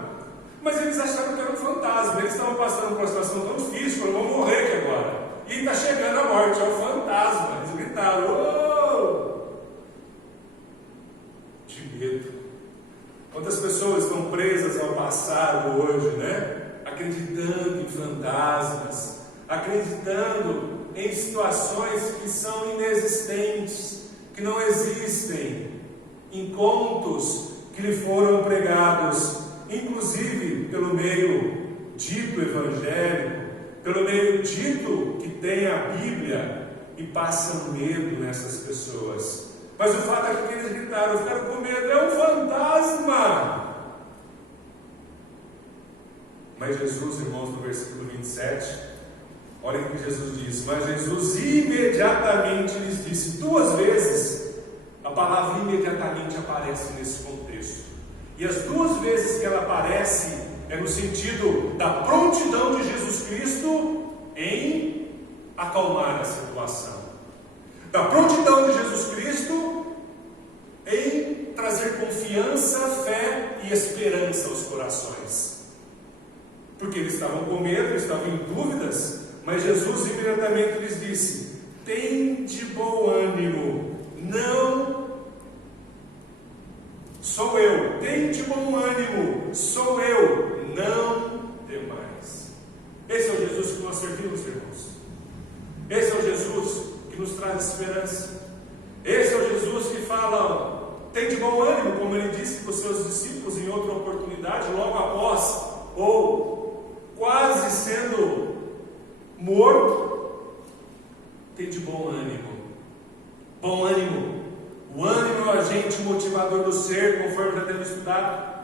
mas eles acharam que era um fantasma, eles estavam passando por uma situação tão difícil, falaram: vamos morrer aqui agora, e está chegando a morte, é o fantasma. Eles gritaram: oh! De medo. Quantas pessoas estão presas ao passado hoje, acreditando em fantasmas, acreditando em situações que são inexistentes, que não existem, em contos que lhe foram pregados, inclusive pelo meio dito evangélico, pelo meio dito que tem a Bíblia, e passam medo nessas pessoas. Mas o fato é que eles gritaram, ficaram com medo, é um fantasma. Mas Jesus, irmãos, no versículo 27, olha o que Jesus diz. Mas Jesus imediatamente lhes disse, 2 vezes a palavra imediatamente aparece nesse contexto. E as 2 vezes que ela aparece é no sentido da prontidão de Jesus Cristo em acalmar a situação, da prontidão de Jesus Cristo em trazer confiança, fé e esperança aos corações. Porque eles estavam com medo, eles estavam em dúvidas, mas Jesus imediatamente lhes disse: tende bom ânimo, não sou eu, tende bom ânimo, sou eu, não temais. Esse é o Jesus que nós servimos, irmãos. Esse é o Jesus que nos traz esperança. Esse é o Jesus que fala, tende bom ânimo, como ele disse para os seus discípulos em outra oportunidade, logo após, ou quase sendo morto. Tende bom ânimo. Bom ânimo. O ânimo é o agente motivador do ser, conforme já temos estudado.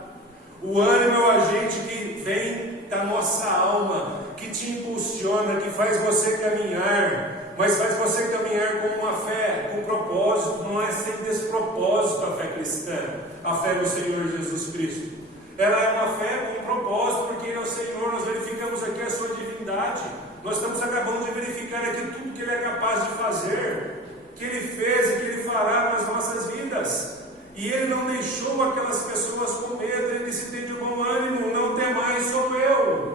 O ânimo é o agente que vem da nossa alma, que te impulsiona, que faz você caminhar, mas faz você caminhar com uma fé, com propósito. Não é sem despropósito a fé cristã, a fé no Senhor Jesus Cristo. Ela é uma fé com propósito, porque Ele é o Senhor. Nós verificamos aqui a sua divindade. Nós estamos acabando de verificar aqui tudo que Ele é capaz de fazer, que Ele fez e que Ele fará nas nossas vidas. E Ele não deixou aquelas pessoas com medo. Ele disse: tende bom ânimo, não temais, sou eu.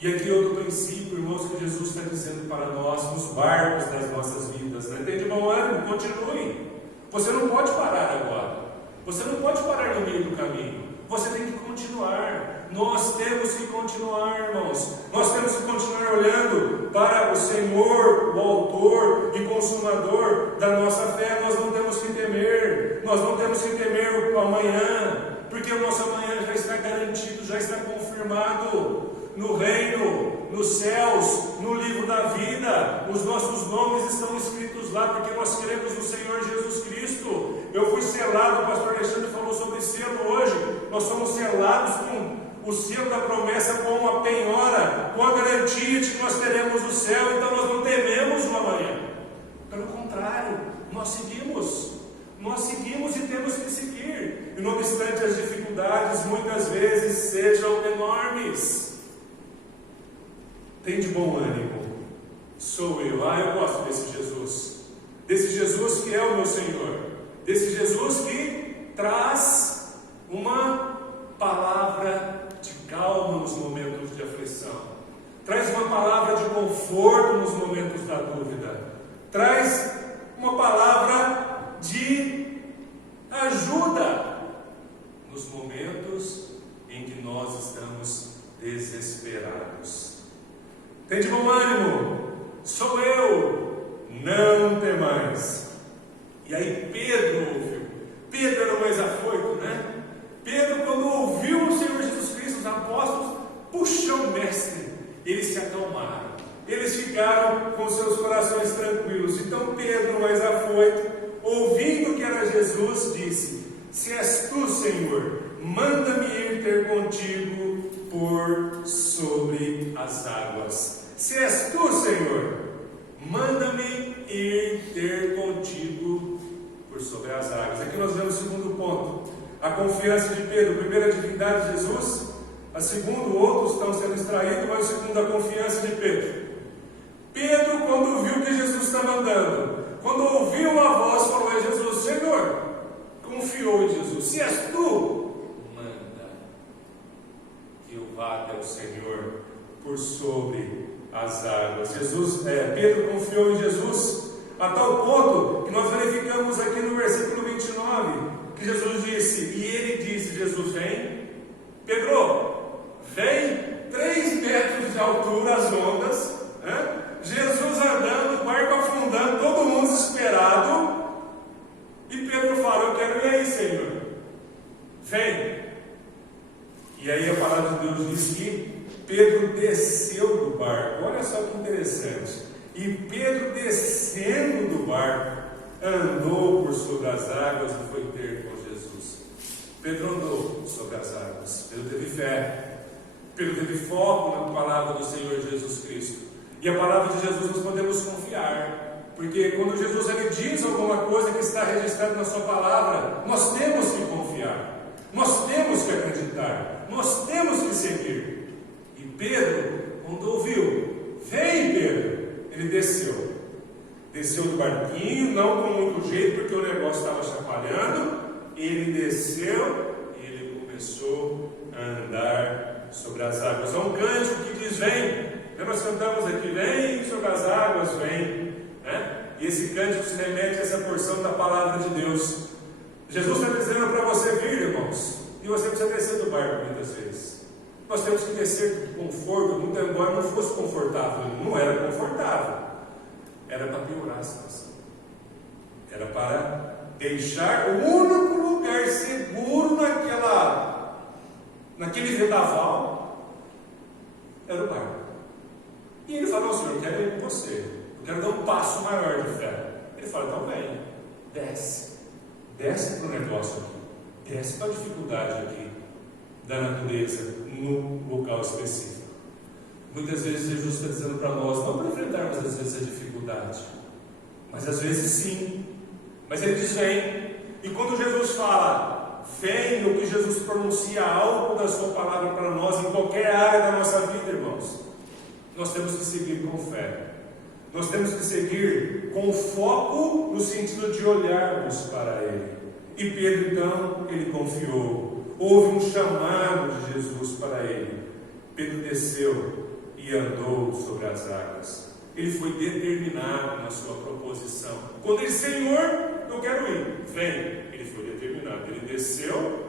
E aqui outro princípio, irmãos, que Jesus está dizendo para nós, nos barcos das nossas vidas, né? Tende bom ânimo, continue. Você não pode parar agora. Você não pode parar no meio do caminho. Você tem que continuar. Nós temos que continuar, irmãos. Nós temos que continuar olhando para o Senhor, o autor e consumador da nossa fé. Nós não temos que temer. Nós não temos que temer o amanhã, porque o nosso amanhã já está garantido, já está confirmado no reino, nos céus, no livro da vida. Os nossos nomes estão escritos lá, porque nós cremos no Senhor Jesus Cristo. Eu fui selado, o pastor Alexandre falou sobre selo hoje. Nós somos selados com o selo da promessa, com uma penhora, com a garantia de que nós teremos o céu. Então nós não tememos o amanhã. Pelo contrário, nós seguimos e temos que seguir. E não obstante as dificuldades muitas vezes sejam enormes, tende bom ânimo, sou eu. Eu gosto desse Jesus que é o meu Senhor, desse Jesus que traz uma palavra de calma nos momentos de aflição, traz uma palavra de conforto nos momentos da dúvida, traz uma palavra de ajuda nos momentos em que nós estamos desesperados. Tende bom ânimo, sou eu, não temais. E aí Pedro ouviu. Pedro era o mais afoito, né? Pedro, quando ouviu o Senhor Jesus Cristo, os apóstolos, puxa o mestre, eles se acalmaram, eles ficaram com seus corações tranquilos. Então Pedro, o mais afoito, ouvindo que era Jesus, disse: se és tu, Senhor, manda-me ir ter contigo por sobre as águas. Se és tu, Senhor, manda-me ir ter contigo por sobre as águas. Aqui nós vemos o segundo ponto, a confiança de Pedro. Primeiro, a divindade de Jesus. A segundo, outros estão sendo extraídos, mas o segundo, a confiança de Pedro. Pedro, quando viu que Jesus estava andando, quando ouviu uma voz, falou: é Jesus. Senhor, confiou em Jesus. Se és tu, manda que eu vá até o Senhor por sobre as águas. Pedro confiou em Jesus a tal ponto que nós verificamos aqui no versículo 29 que Jesus disse, e ele disse: Jesus, vem. Pedro, Vem 3 metros de altura as ondas, né? Jesus andando, o barco afundando, todo mundo desesperado. E Pedro fala: eu quero ir aí, Senhor. Vem. E aí a palavra de Deus diz que Pedro desceu do barco. Olha só que interessante. E Pedro, descendo do barco, andou por sobre as águas e foi ter com Jesus. Pedro andou sobre as águas. Pedro teve fé. Pedro teve foco na palavra do Senhor Jesus Cristo. E a palavra de Jesus nós podemos confiar. Porque quando Jesus ele diz alguma coisa que está registrada na sua palavra, nós temos que confiar. Nós temos que acreditar. Nós temos que seguir. E Pedro, quando ouviu, vem Pedro, ele desceu. Desceu do barquinho, não com muito jeito, porque o negócio estava chacoalhando. Ele desceu e ele começou a andar sobre as águas. Há um cântico que diz: vem. Nós cantamos aqui: vem sobre as águas, vem. Né? E esse cântico se remete a essa porção da palavra de Deus. Jesus está dizendo para você vir, irmãos. E você precisa descer do barco muitas vezes. Nós temos que descer do conforto, muito embora não fosse confortável. Não era confortável. Era para piorar a situação. Era para deixar o único lugar seguro naquele vendaval, era o barco. E ele falou: Senhor, eu quero ir com você. Eu quero dar um passo maior de fé. Ele fala: então vem, desce. Desce para o negócio aqui. Desce para a dificuldade aqui da natureza no local específico. Muitas vezes Jesus está dizendo para nós não para enfrentarmos às vezes a dificuldade, mas às vezes sim. Mas ele diz: vem. E quando Jesus fala vem, ou que Jesus pronuncia algo da sua palavra para nós em qualquer área da nossa vida, irmãos, nós temos que seguir com fé. Nós temos que seguir com foco no sentido de olharmos para Ele. E Pedro então, ele confiou. Houve um chamado de Jesus para ele. Pedro desceu e andou sobre as águas. Ele foi determinado na sua proposição. Quando ele disse: Senhor, eu quero ir, vem. Ele foi determinado. Ele desceu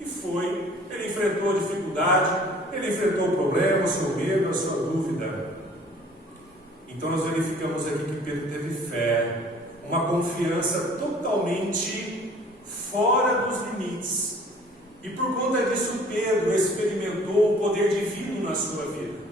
e foi. Ele enfrentou a dificuldade, ele enfrentou o problema, o seu medo, a sua dúvida. Então nós verificamos aqui que Pedro teve fé, uma confiança totalmente fora dos limites. E por conta disso Pedro experimentou o poder divino na sua vida.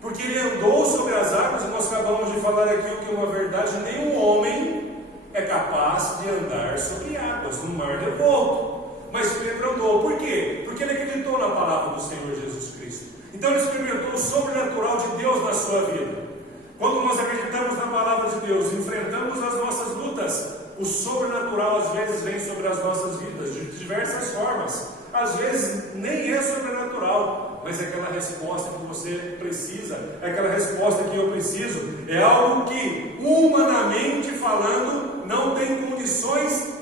Porque ele andou sobre as águas, e nós acabamos de falar aqui o que é uma verdade: nenhum homem é capaz de andar sobre águas, no mar revolto. Mas Pedro andou. Por quê? Porque ele acreditou na palavra do Senhor Jesus Cristo. Então ele experimentou o sobrenatural de Deus na sua vida. Quando nós acreditamos na palavra de Deus, enfrentamos as nossas lutas, o sobrenatural às vezes vem sobre as nossas vidas, de diversas formas. Às vezes nem é sobrenatural, mas é aquela resposta que você precisa, é aquela resposta que eu preciso, é algo que, humanamente falando, não tem condições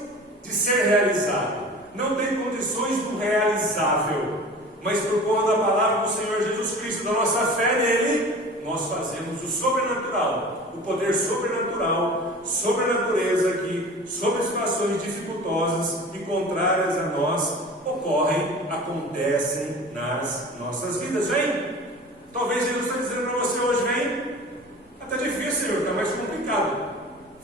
de ser realizado, não tem condições do realizável, mas por conta da palavra do Senhor Jesus Cristo, da nossa fé nele, nós fazemos o sobrenatural, o poder sobrenatural, sobre a natureza que, sobre situações dificultosas e contrárias a nós, ocorrem, acontecem nas nossas vidas. Vem! Talvez Jesus está dizendo para você hoje: vem. Está difícil, Senhor, está mais complicado.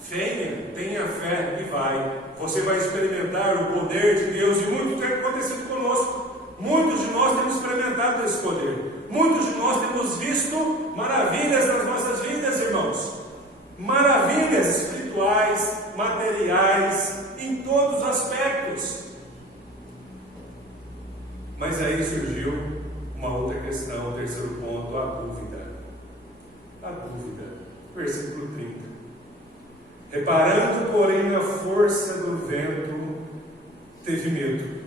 Venha, tenha fé e vai. Você vai experimentar o poder de Deus, e muito tem acontecido conosco. Muitos de nós temos experimentado esse poder. Muitos de nós temos visto maravilhas nas nossas vidas, irmãos. Maravilhas espirituais, materiais, em todos os aspectos. Mas aí surgiu uma outra questão, o terceiro ponto: a dúvida. A dúvida. Versículo 30. Reparando, porém, na força do vento, teve medo.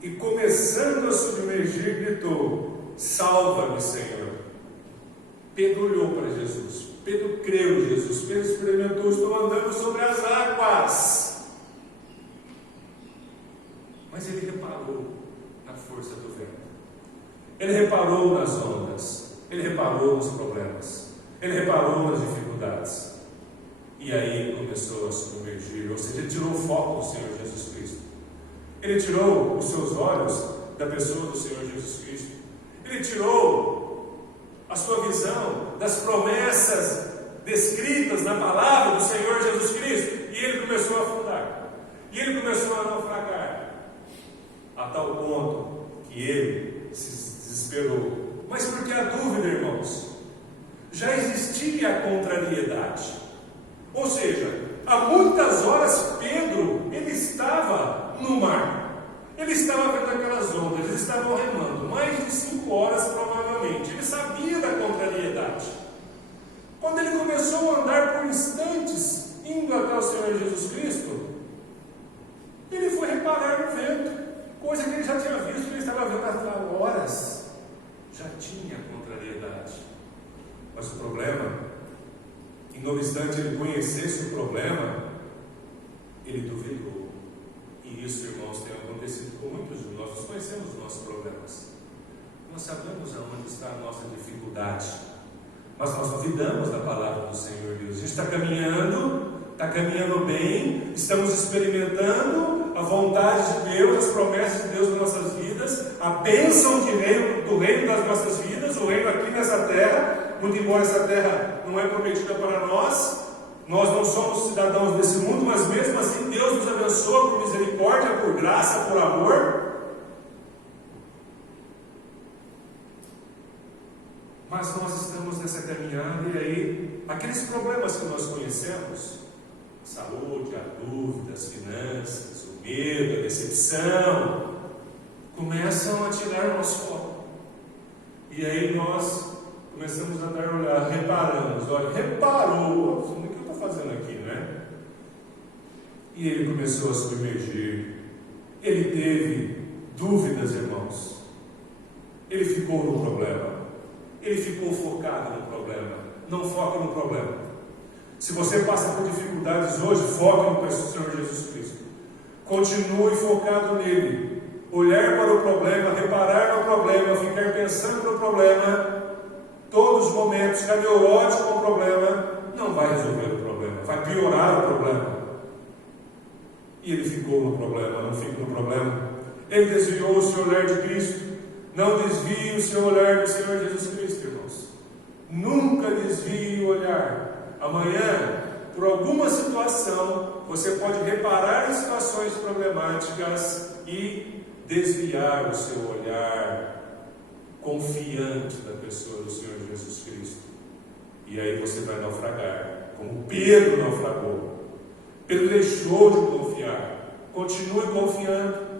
E começando a submergir, gritou: salva-me, Senhor. Pedro olhou para Jesus. Pedro creu em Jesus. Pedro experimentou: estou andando sobre as águas. Mas ele reparou na força do vento. Ele reparou nas ondas. Ele reparou nos problemas. Ele reparou nas dificuldades. E aí começou a submergir. Ou seja, ele tirou o foco do Senhor Jesus Cristo. Ele tirou os seus olhos da pessoa do Senhor Jesus Cristo. Ele Ele tirou a sua visão das promessas descritas na palavra do Senhor Jesus Cristo, e ele começou a afundar, e ele começou a naufragar, a tal ponto que ele se desesperou. Mas por que a dúvida, irmãos? Já existia a contrariedade, ou seja, há muitas horas Pedro, ele estava no mar, ele estava vendo aquelas ondas, eles estavam remando, mais de 5 horas provavelmente, ele sabia da contrariedade. Quando ele começou a andar por instantes, indo até o Senhor Jesus Cristo, ele foi reparar no vento, coisa que ele já tinha visto, ele estava vendo há horas, já tinha contrariedade. Mas o problema, e não obstante ele conhecesse o problema, ele duvidou. E isso, irmãos, tem acontecido com muitos de nós. Nós conhecemos os nossos problemas, nós sabemos aonde está a nossa dificuldade, mas nós duvidamos da palavra do Senhor Deus. A gente está caminhando bem, estamos experimentando a vontade de Deus, as promessas de Deus nas nossas vidas, a bênção do reino das nossas vidas, o reino aqui nessa terra, muito embora essa terra não é prometida para nós não somos cidadãos desse mundo, mas mesmo assim Deus nos abençoa por misericórdia, por graça, por amor. Mas nós estamos nessa caminhada, e aí aqueles problemas que nós conhecemos, a saúde, a dúvida, as finanças, o medo, a decepção, começam a tirar o nosso foco. E aí nós começamos a dar olhar, reparamos, olha, reparou, o que eu estou fazendo aqui, né? E ele começou a submergir, ele teve dúvidas, irmãos, ele ficou no problema, ele ficou focado no problema. Não foque no problema. Se você passa por dificuldades hoje, foque no Senhor Jesus Cristo, continue focado nele, olhar para o problema, reparar no problema, ficar pensando no problema, todos os momentos, ficar neurótico com o problema, não vai resolver o problema, vai piorar o problema. E ele ficou no problema, não fica no problema. Ele desviou o seu olhar de Cristo. Não desvie o seu olhar do Senhor Jesus Cristo, irmãos. Nunca desvie o olhar. Amanhã, por alguma situação, você pode reparar em situações problemáticas e desviar o seu olhar confiante da pessoa do Senhor Jesus Cristo. E aí você vai naufragar, como Pedro naufragou. Pedro deixou de confiar. Continue confiando.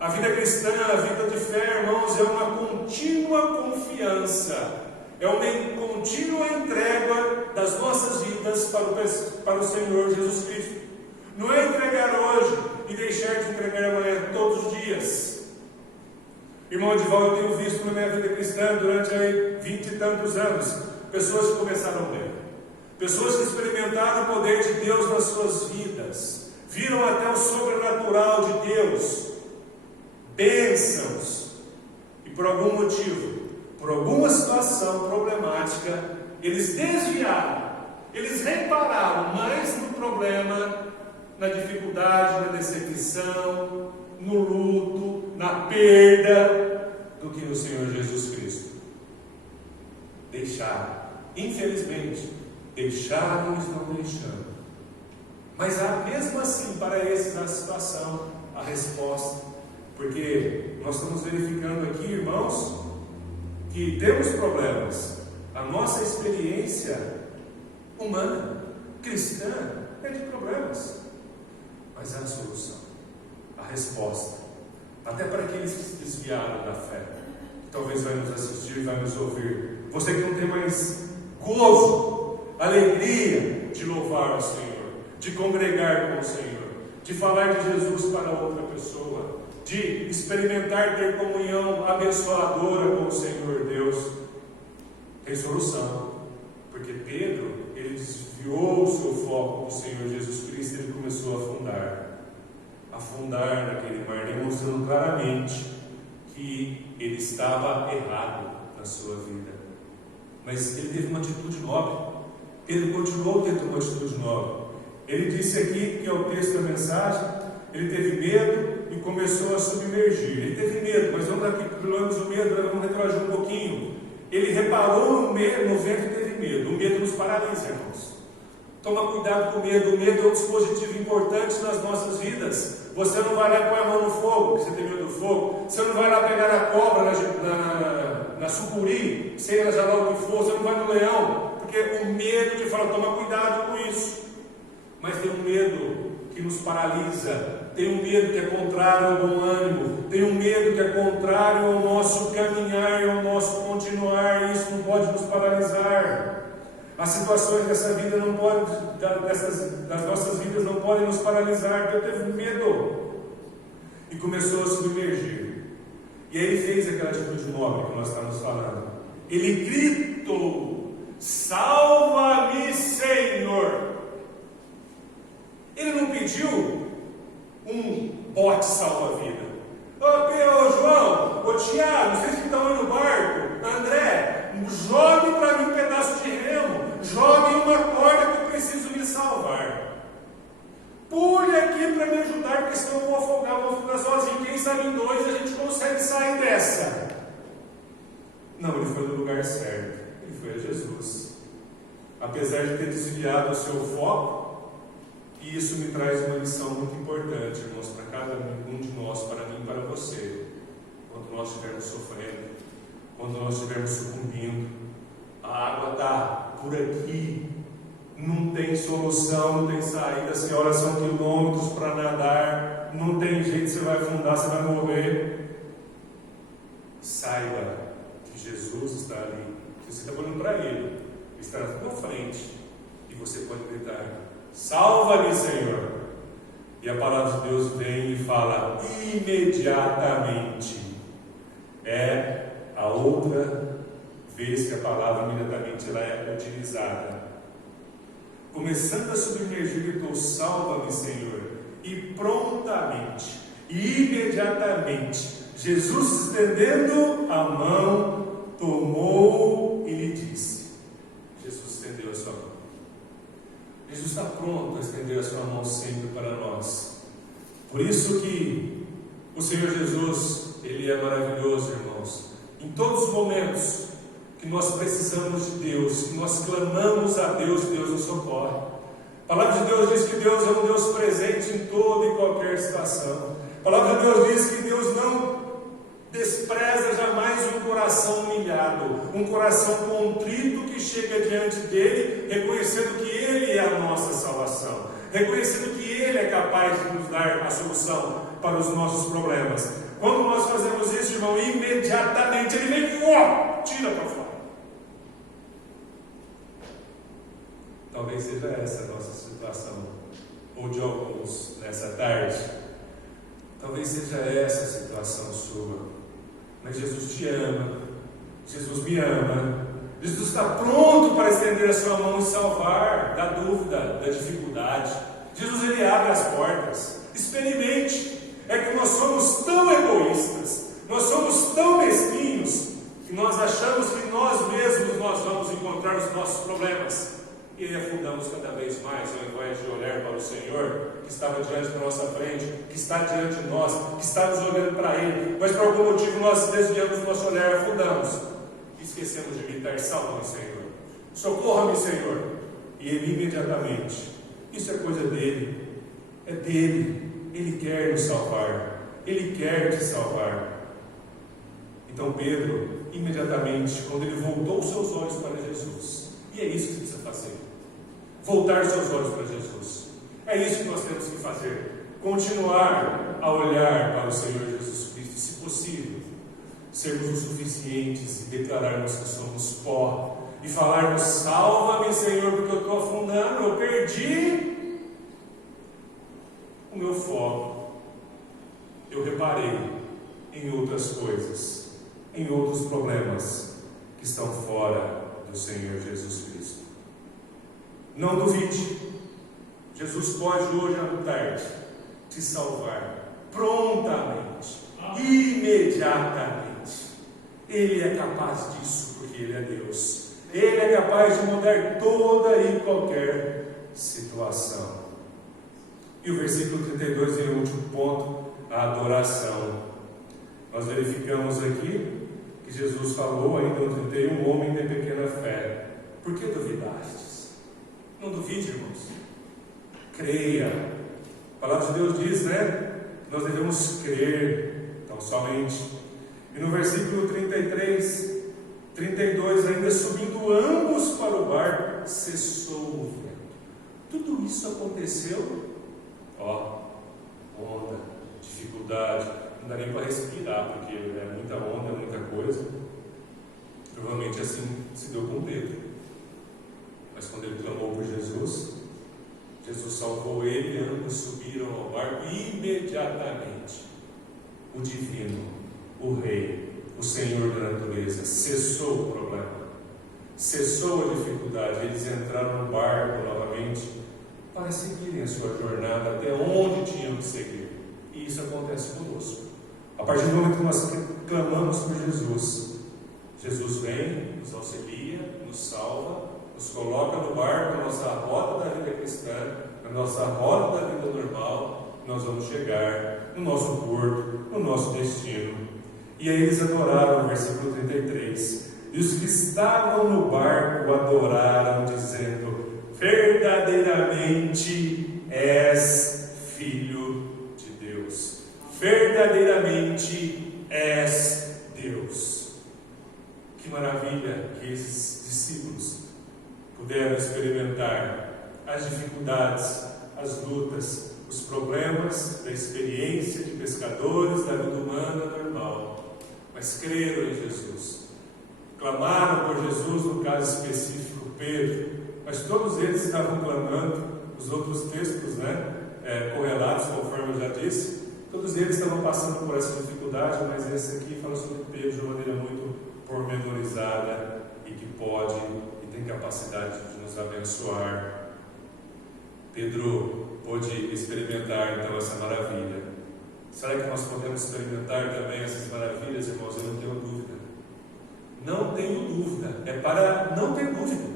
A vida cristã, a vida de fé, irmãos, é uma contínua confiança, é uma contínua entrega das nossas vidas para o Senhor Jesus Cristo. Não é entregar hoje e deixar de entregar amanhã, todos os dias. Irmão Edivaldo, eu tenho visto na minha vida cristã durante 20 e tantos anos, pessoas que começaram bem, pessoas que experimentaram o poder de Deus nas suas vidas, viram até o sobrenatural de Deus, bênçãos, e por algum motivo, por alguma situação problemática, eles desviaram, eles repararam mais no problema, na dificuldade, na decepção, no luto, na perda, do que no Senhor Jesus Cristo. Deixaram, infelizmente, deixaram e estão deixando. Mas há mesmo assim para esses a situação, a resposta. Porque nós estamos verificando aqui, irmãos, que temos problemas. A nossa experiência humana, cristã, é de problemas. Mas há a solução, a resposta. Até para aqueles que se desviaram da fé, que talvez vai nos assistir e vai nos ouvir. Você que não tem mais gozo, alegria de louvar ao Senhor, de congregar com o Senhor, de falar de Jesus para outra pessoa, de experimentar ter comunhão abençoadora com o Senhor Deus, tem solução. Porque Pedro, ele desviou o seu foco do Senhor Jesus Cristo e ele começou a afundar naquele mar, demonstrando claramente que ele estava errado na sua vida. Mas ele teve uma atitude nobre. Pedro continuou tendo uma atitude nobre. Ele disse aqui, que é o texto da mensagem, ele teve medo e começou a submergir. Ele teve medo, mas não Voltando aqui, pelo menos o medo, vamos retroagir um pouquinho. Ele reparou no vento e teve medo. O medo nos paralisa, irmãos. Toma cuidado com o medo. O medo é um dispositivo importante nas nossas vidas. Você não vai lá e põe a mão no fogo, porque você tem medo do fogo. Você não vai lá pegar na cobra, na sucuri, seja lá o que for. Você não vai no leão, porque o medo te fala, toma cuidado com isso. Mas tem um medo que nos paralisa. Tem um medo que é contrário ao bom ânimo. Tem um medo que é contrário ao nosso caminhar e ao nosso continuar. Isso não pode nos paralisar. As situações dessa vida não podem, das nossas vidas não podem nos paralisar. Porque eu teve medo e começou a submergir. E aí ele fez aquela atitude nobre que nós estamos falando. Ele gritou: salva-me, Senhor. Ele não pediu um bote salva-vida. Ô João, ô Tiago, vocês que estão aí no barco, André, jogue para mim um pedaço de remo, jogue uma corda que eu preciso me salvar. Pule aqui para me ajudar, porque senão eu vou ficar sozinho. Quem sabe em dois a gente consegue sair dessa. Não, ele foi no lugar certo. Ele foi a Jesus. Apesar de ter desviado o seu foco, e isso me traz uma lição muito importante, irmãos, para cada um de nós, para mim e para você. Quando nós estivermos sofrendo, quando nós estivermos sucumbindo, a água está por aqui, não tem solução, não tem saída, se horas são quilômetros para nadar, não tem jeito, você vai afundar, você vai morrer. Saiba que Jesus está ali, você está olhando para Ele, Ele está na tua frente, e você pode gritar: salva-me, Senhor. E a palavra de Deus vem e fala imediatamente. É a outra vez que a palavra imediatamente ela é utilizada. Começando a submergir, gritou: salva-me, Senhor. E prontamente, imediatamente, Jesus, estendendo a mão, tomou e lhe disse. Jesus estendeu a sua mão. Jesus está pronto a estender a sua mão sempre para nós. Por isso que o Senhor Jesus, Ele é maravilhoso, irmãos. Em todos os momentos que nós precisamos de Deus, que nós clamamos a Deus, Deus nos socorre. A palavra de Deus diz que Deus é um Deus presente em toda e qualquer situação. A palavra de Deus diz que Deus não despreza jamais um coração humilhado, um coração contrito que chega diante dele, reconhecendo que Ele é a nossa salvação, reconhecendo que Ele é capaz de nos dar a solução para os nossos problemas. Quando nós fazemos isso, irmão, imediatamente Ele vem, tira para fora. Talvez seja essa a nossa situação, ou de alguns nessa tarde. Talvez seja essa a situação sua. Mas Jesus te ama, Jesus me ama, Jesus está pronto para estender a sua mão e salvar da dúvida, da dificuldade. Jesus, Ele abre as portas. Experimente. É que nós somos tão egoístas, nós somos tão mesquinhos, que nós achamos que nós mesmos nós vamos encontrar os nossos problemas. E afundamos cada vez mais, ao invés de olhar para o Senhor, que estava diante da nossa frente, que está diante de nós, que está nos olhando para Ele, mas por algum motivo nós desviamos o nosso olhar, afundamos, e esquecemos de gritar: salva-me, Senhor, socorra-me, Senhor. E Ele imediatamente, isso é coisa dEle, é dEle, Ele quer nos salvar, Ele quer te salvar. Então Pedro, imediatamente, quando ele voltou os seus olhos para Jesus, e é isso que você precisa fazer, voltar seus olhos para Jesus. É isso que nós temos que fazer, continuar a olhar para o Senhor Jesus Cristo, se possível, sermos o suficientes e declararmos que somos pó, e falarmos: salva-me, Senhor, porque eu estou afundando, eu perdi o meu foco, eu reparei em outras coisas, em outros problemas que estão fora do Senhor Jesus Cristo. Não duvide, Jesus pode hoje à tarde te salvar prontamente, imediatamente. Ele é capaz disso, porque Ele é Deus. Ele é capaz de mudar toda e qualquer situação. E o versículo 32 vem o último ponto: a adoração. Nós verificamos aqui que Jesus falou ainda no 31, homem de pequena fé. Por que duvidastes? Não duvide, irmãos. Creia. A palavra de Deus diz, né? Que nós devemos crer, então somente. E no versículo 33, 32, ainda subindo ambos para o barco, cessou o vento. Tudo isso aconteceu, onda, dificuldade, não dá nem para respirar, porque é muita onda, muita coisa. Provavelmente assim se deu com Pedro. Mas quando ele clamou por Jesus, Jesus salvou ele e ambos subiram ao barco e imediatamente o divino, o Rei, o Senhor da natureza, cessou o problema, cessou a dificuldade. Eles entraram no barco novamente para seguirem a sua jornada até onde tinham que seguir. E isso acontece conosco. A partir do momento que nós clamamos por Jesus, Jesus vem, nos auxilia, nos salva, nos coloca no barco, na nossa rota da vida cristã, na nossa rota da vida normal. Nós vamos chegar no nosso porto, no nosso destino. E aí eles adoraram, versículo 33. E os que estavam no barco adoraram, dizendo: verdadeiramente és Filho de Deus. Verdadeiramente és Deus. Que maravilha que esses discípulos puderam experimentar as dificuldades, as lutas, os problemas da experiência de pescadores, da vida humana normal, mas creram em Jesus, clamaram por Jesus, no caso específico Pedro, mas todos eles estavam clamando. Os outros textos, correlatos, conforme eu já disse, todos eles estavam passando por essa dificuldade, mas esse aqui fala sobre Pedro de uma maneira muito pormenorizada e que pode e tem capacidade de nos abençoar. Pedro pôde experimentar então essa maravilha. Será que nós podemos experimentar também essas maravilhas, irmãos? Eu não tenho dúvida. Não tenho dúvida. É para não ter dúvida.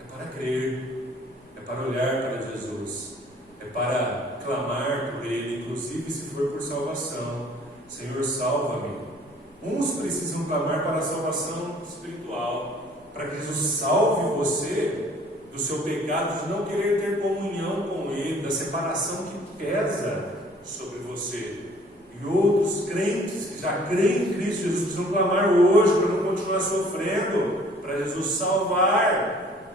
É para crer. É para olhar para Jesus. É para clamar por Ele, inclusive se for por salvação. Senhor, salva-me. Uns precisam clamar para a salvação espiritual, para que Jesus salve você do seu pecado, de não querer ter comunhão com Ele, da separação que pesa sobre você. E outros crentes que já creem em Cristo Jesus precisam clamar hoje para não continuar sofrendo, para Jesus salvar,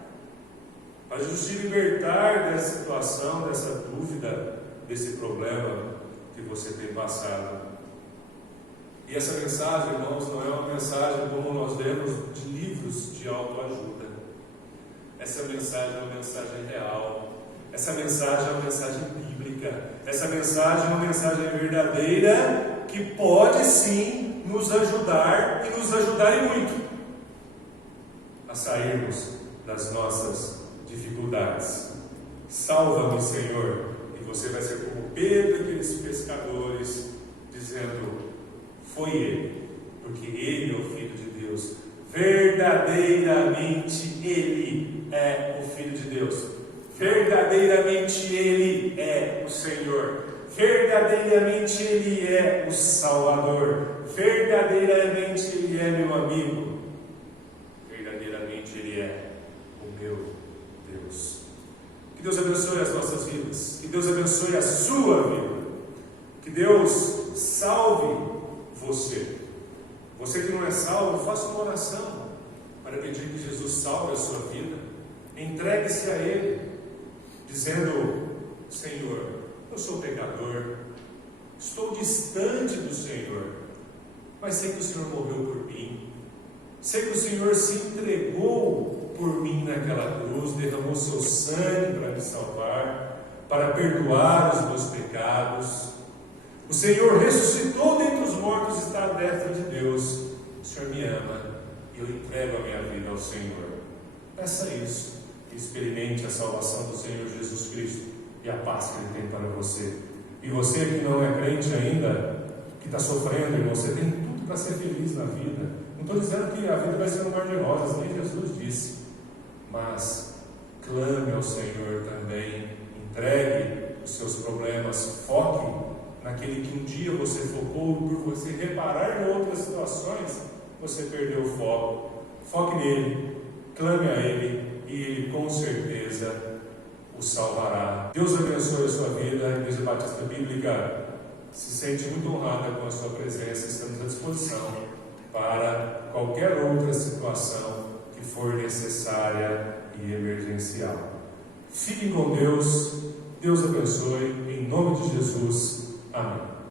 para Jesus te libertar dessa situação, dessa dúvida, desse problema que você tem passado. E essa mensagem, irmãos, não é uma mensagem como nós lemos de livros de autoajuda. Essa mensagem é uma mensagem real. Essa mensagem é uma mensagem bíblica. Essa mensagem é uma mensagem verdadeira que pode sim nos ajudar e nos ajudar e muito a sairmos das nossas dificuldades. Salva-me, Senhor. E você vai ser como Pedro e aqueles pescadores, dizendo: foi Ele, porque Ele é o Filho de Deus. Verdadeiramente Ele é o Filho de Deus. Verdadeiramente Ele é o Senhor. Verdadeiramente Ele é o Salvador. Verdadeiramente Ele é meu amigo. Verdadeiramente Ele é o meu Deus. Que Deus abençoe as nossas vidas. Que Deus abençoe a sua vida. Que Deus salve você. Você que não é salvo, faça uma oração para pedir que Jesus salve a sua vida. Entregue-se a Ele, dizendo: Senhor, eu sou pecador, estou distante do Senhor, mas sei que o Senhor morreu por mim, sei que o Senhor se entregou por mim naquela cruz, derramou seu sangue para me salvar, para perdoar os meus pecados. O Senhor ressuscitou dentre os mortos e está à destra de Deus. O Senhor me ama e eu entrego a minha vida ao Senhor. Peça isso e experimente a salvação do Senhor Jesus Cristo e a paz que Ele tem para você. E você que não é crente ainda, que está sofrendo, e você tem tudo para ser feliz na vida. Não estou dizendo que a vida vai ser um mar de rosas, nem Jesus disse. Mas clame ao Senhor também, entregue os seus problemas, foque naquele que um dia você focou, por você reparar em outras situações, você perdeu o foco. Foque nele, clame a ele e ele com certeza o salvará. Deus abençoe a sua vida. A Igreja Batista Bíblica se sente muito honrada com a sua presença. Estamos à disposição para qualquer outra situação que for necessária e emergencial. Fiquem com Deus. Deus abençoe. Em nome de Jesus. Amém.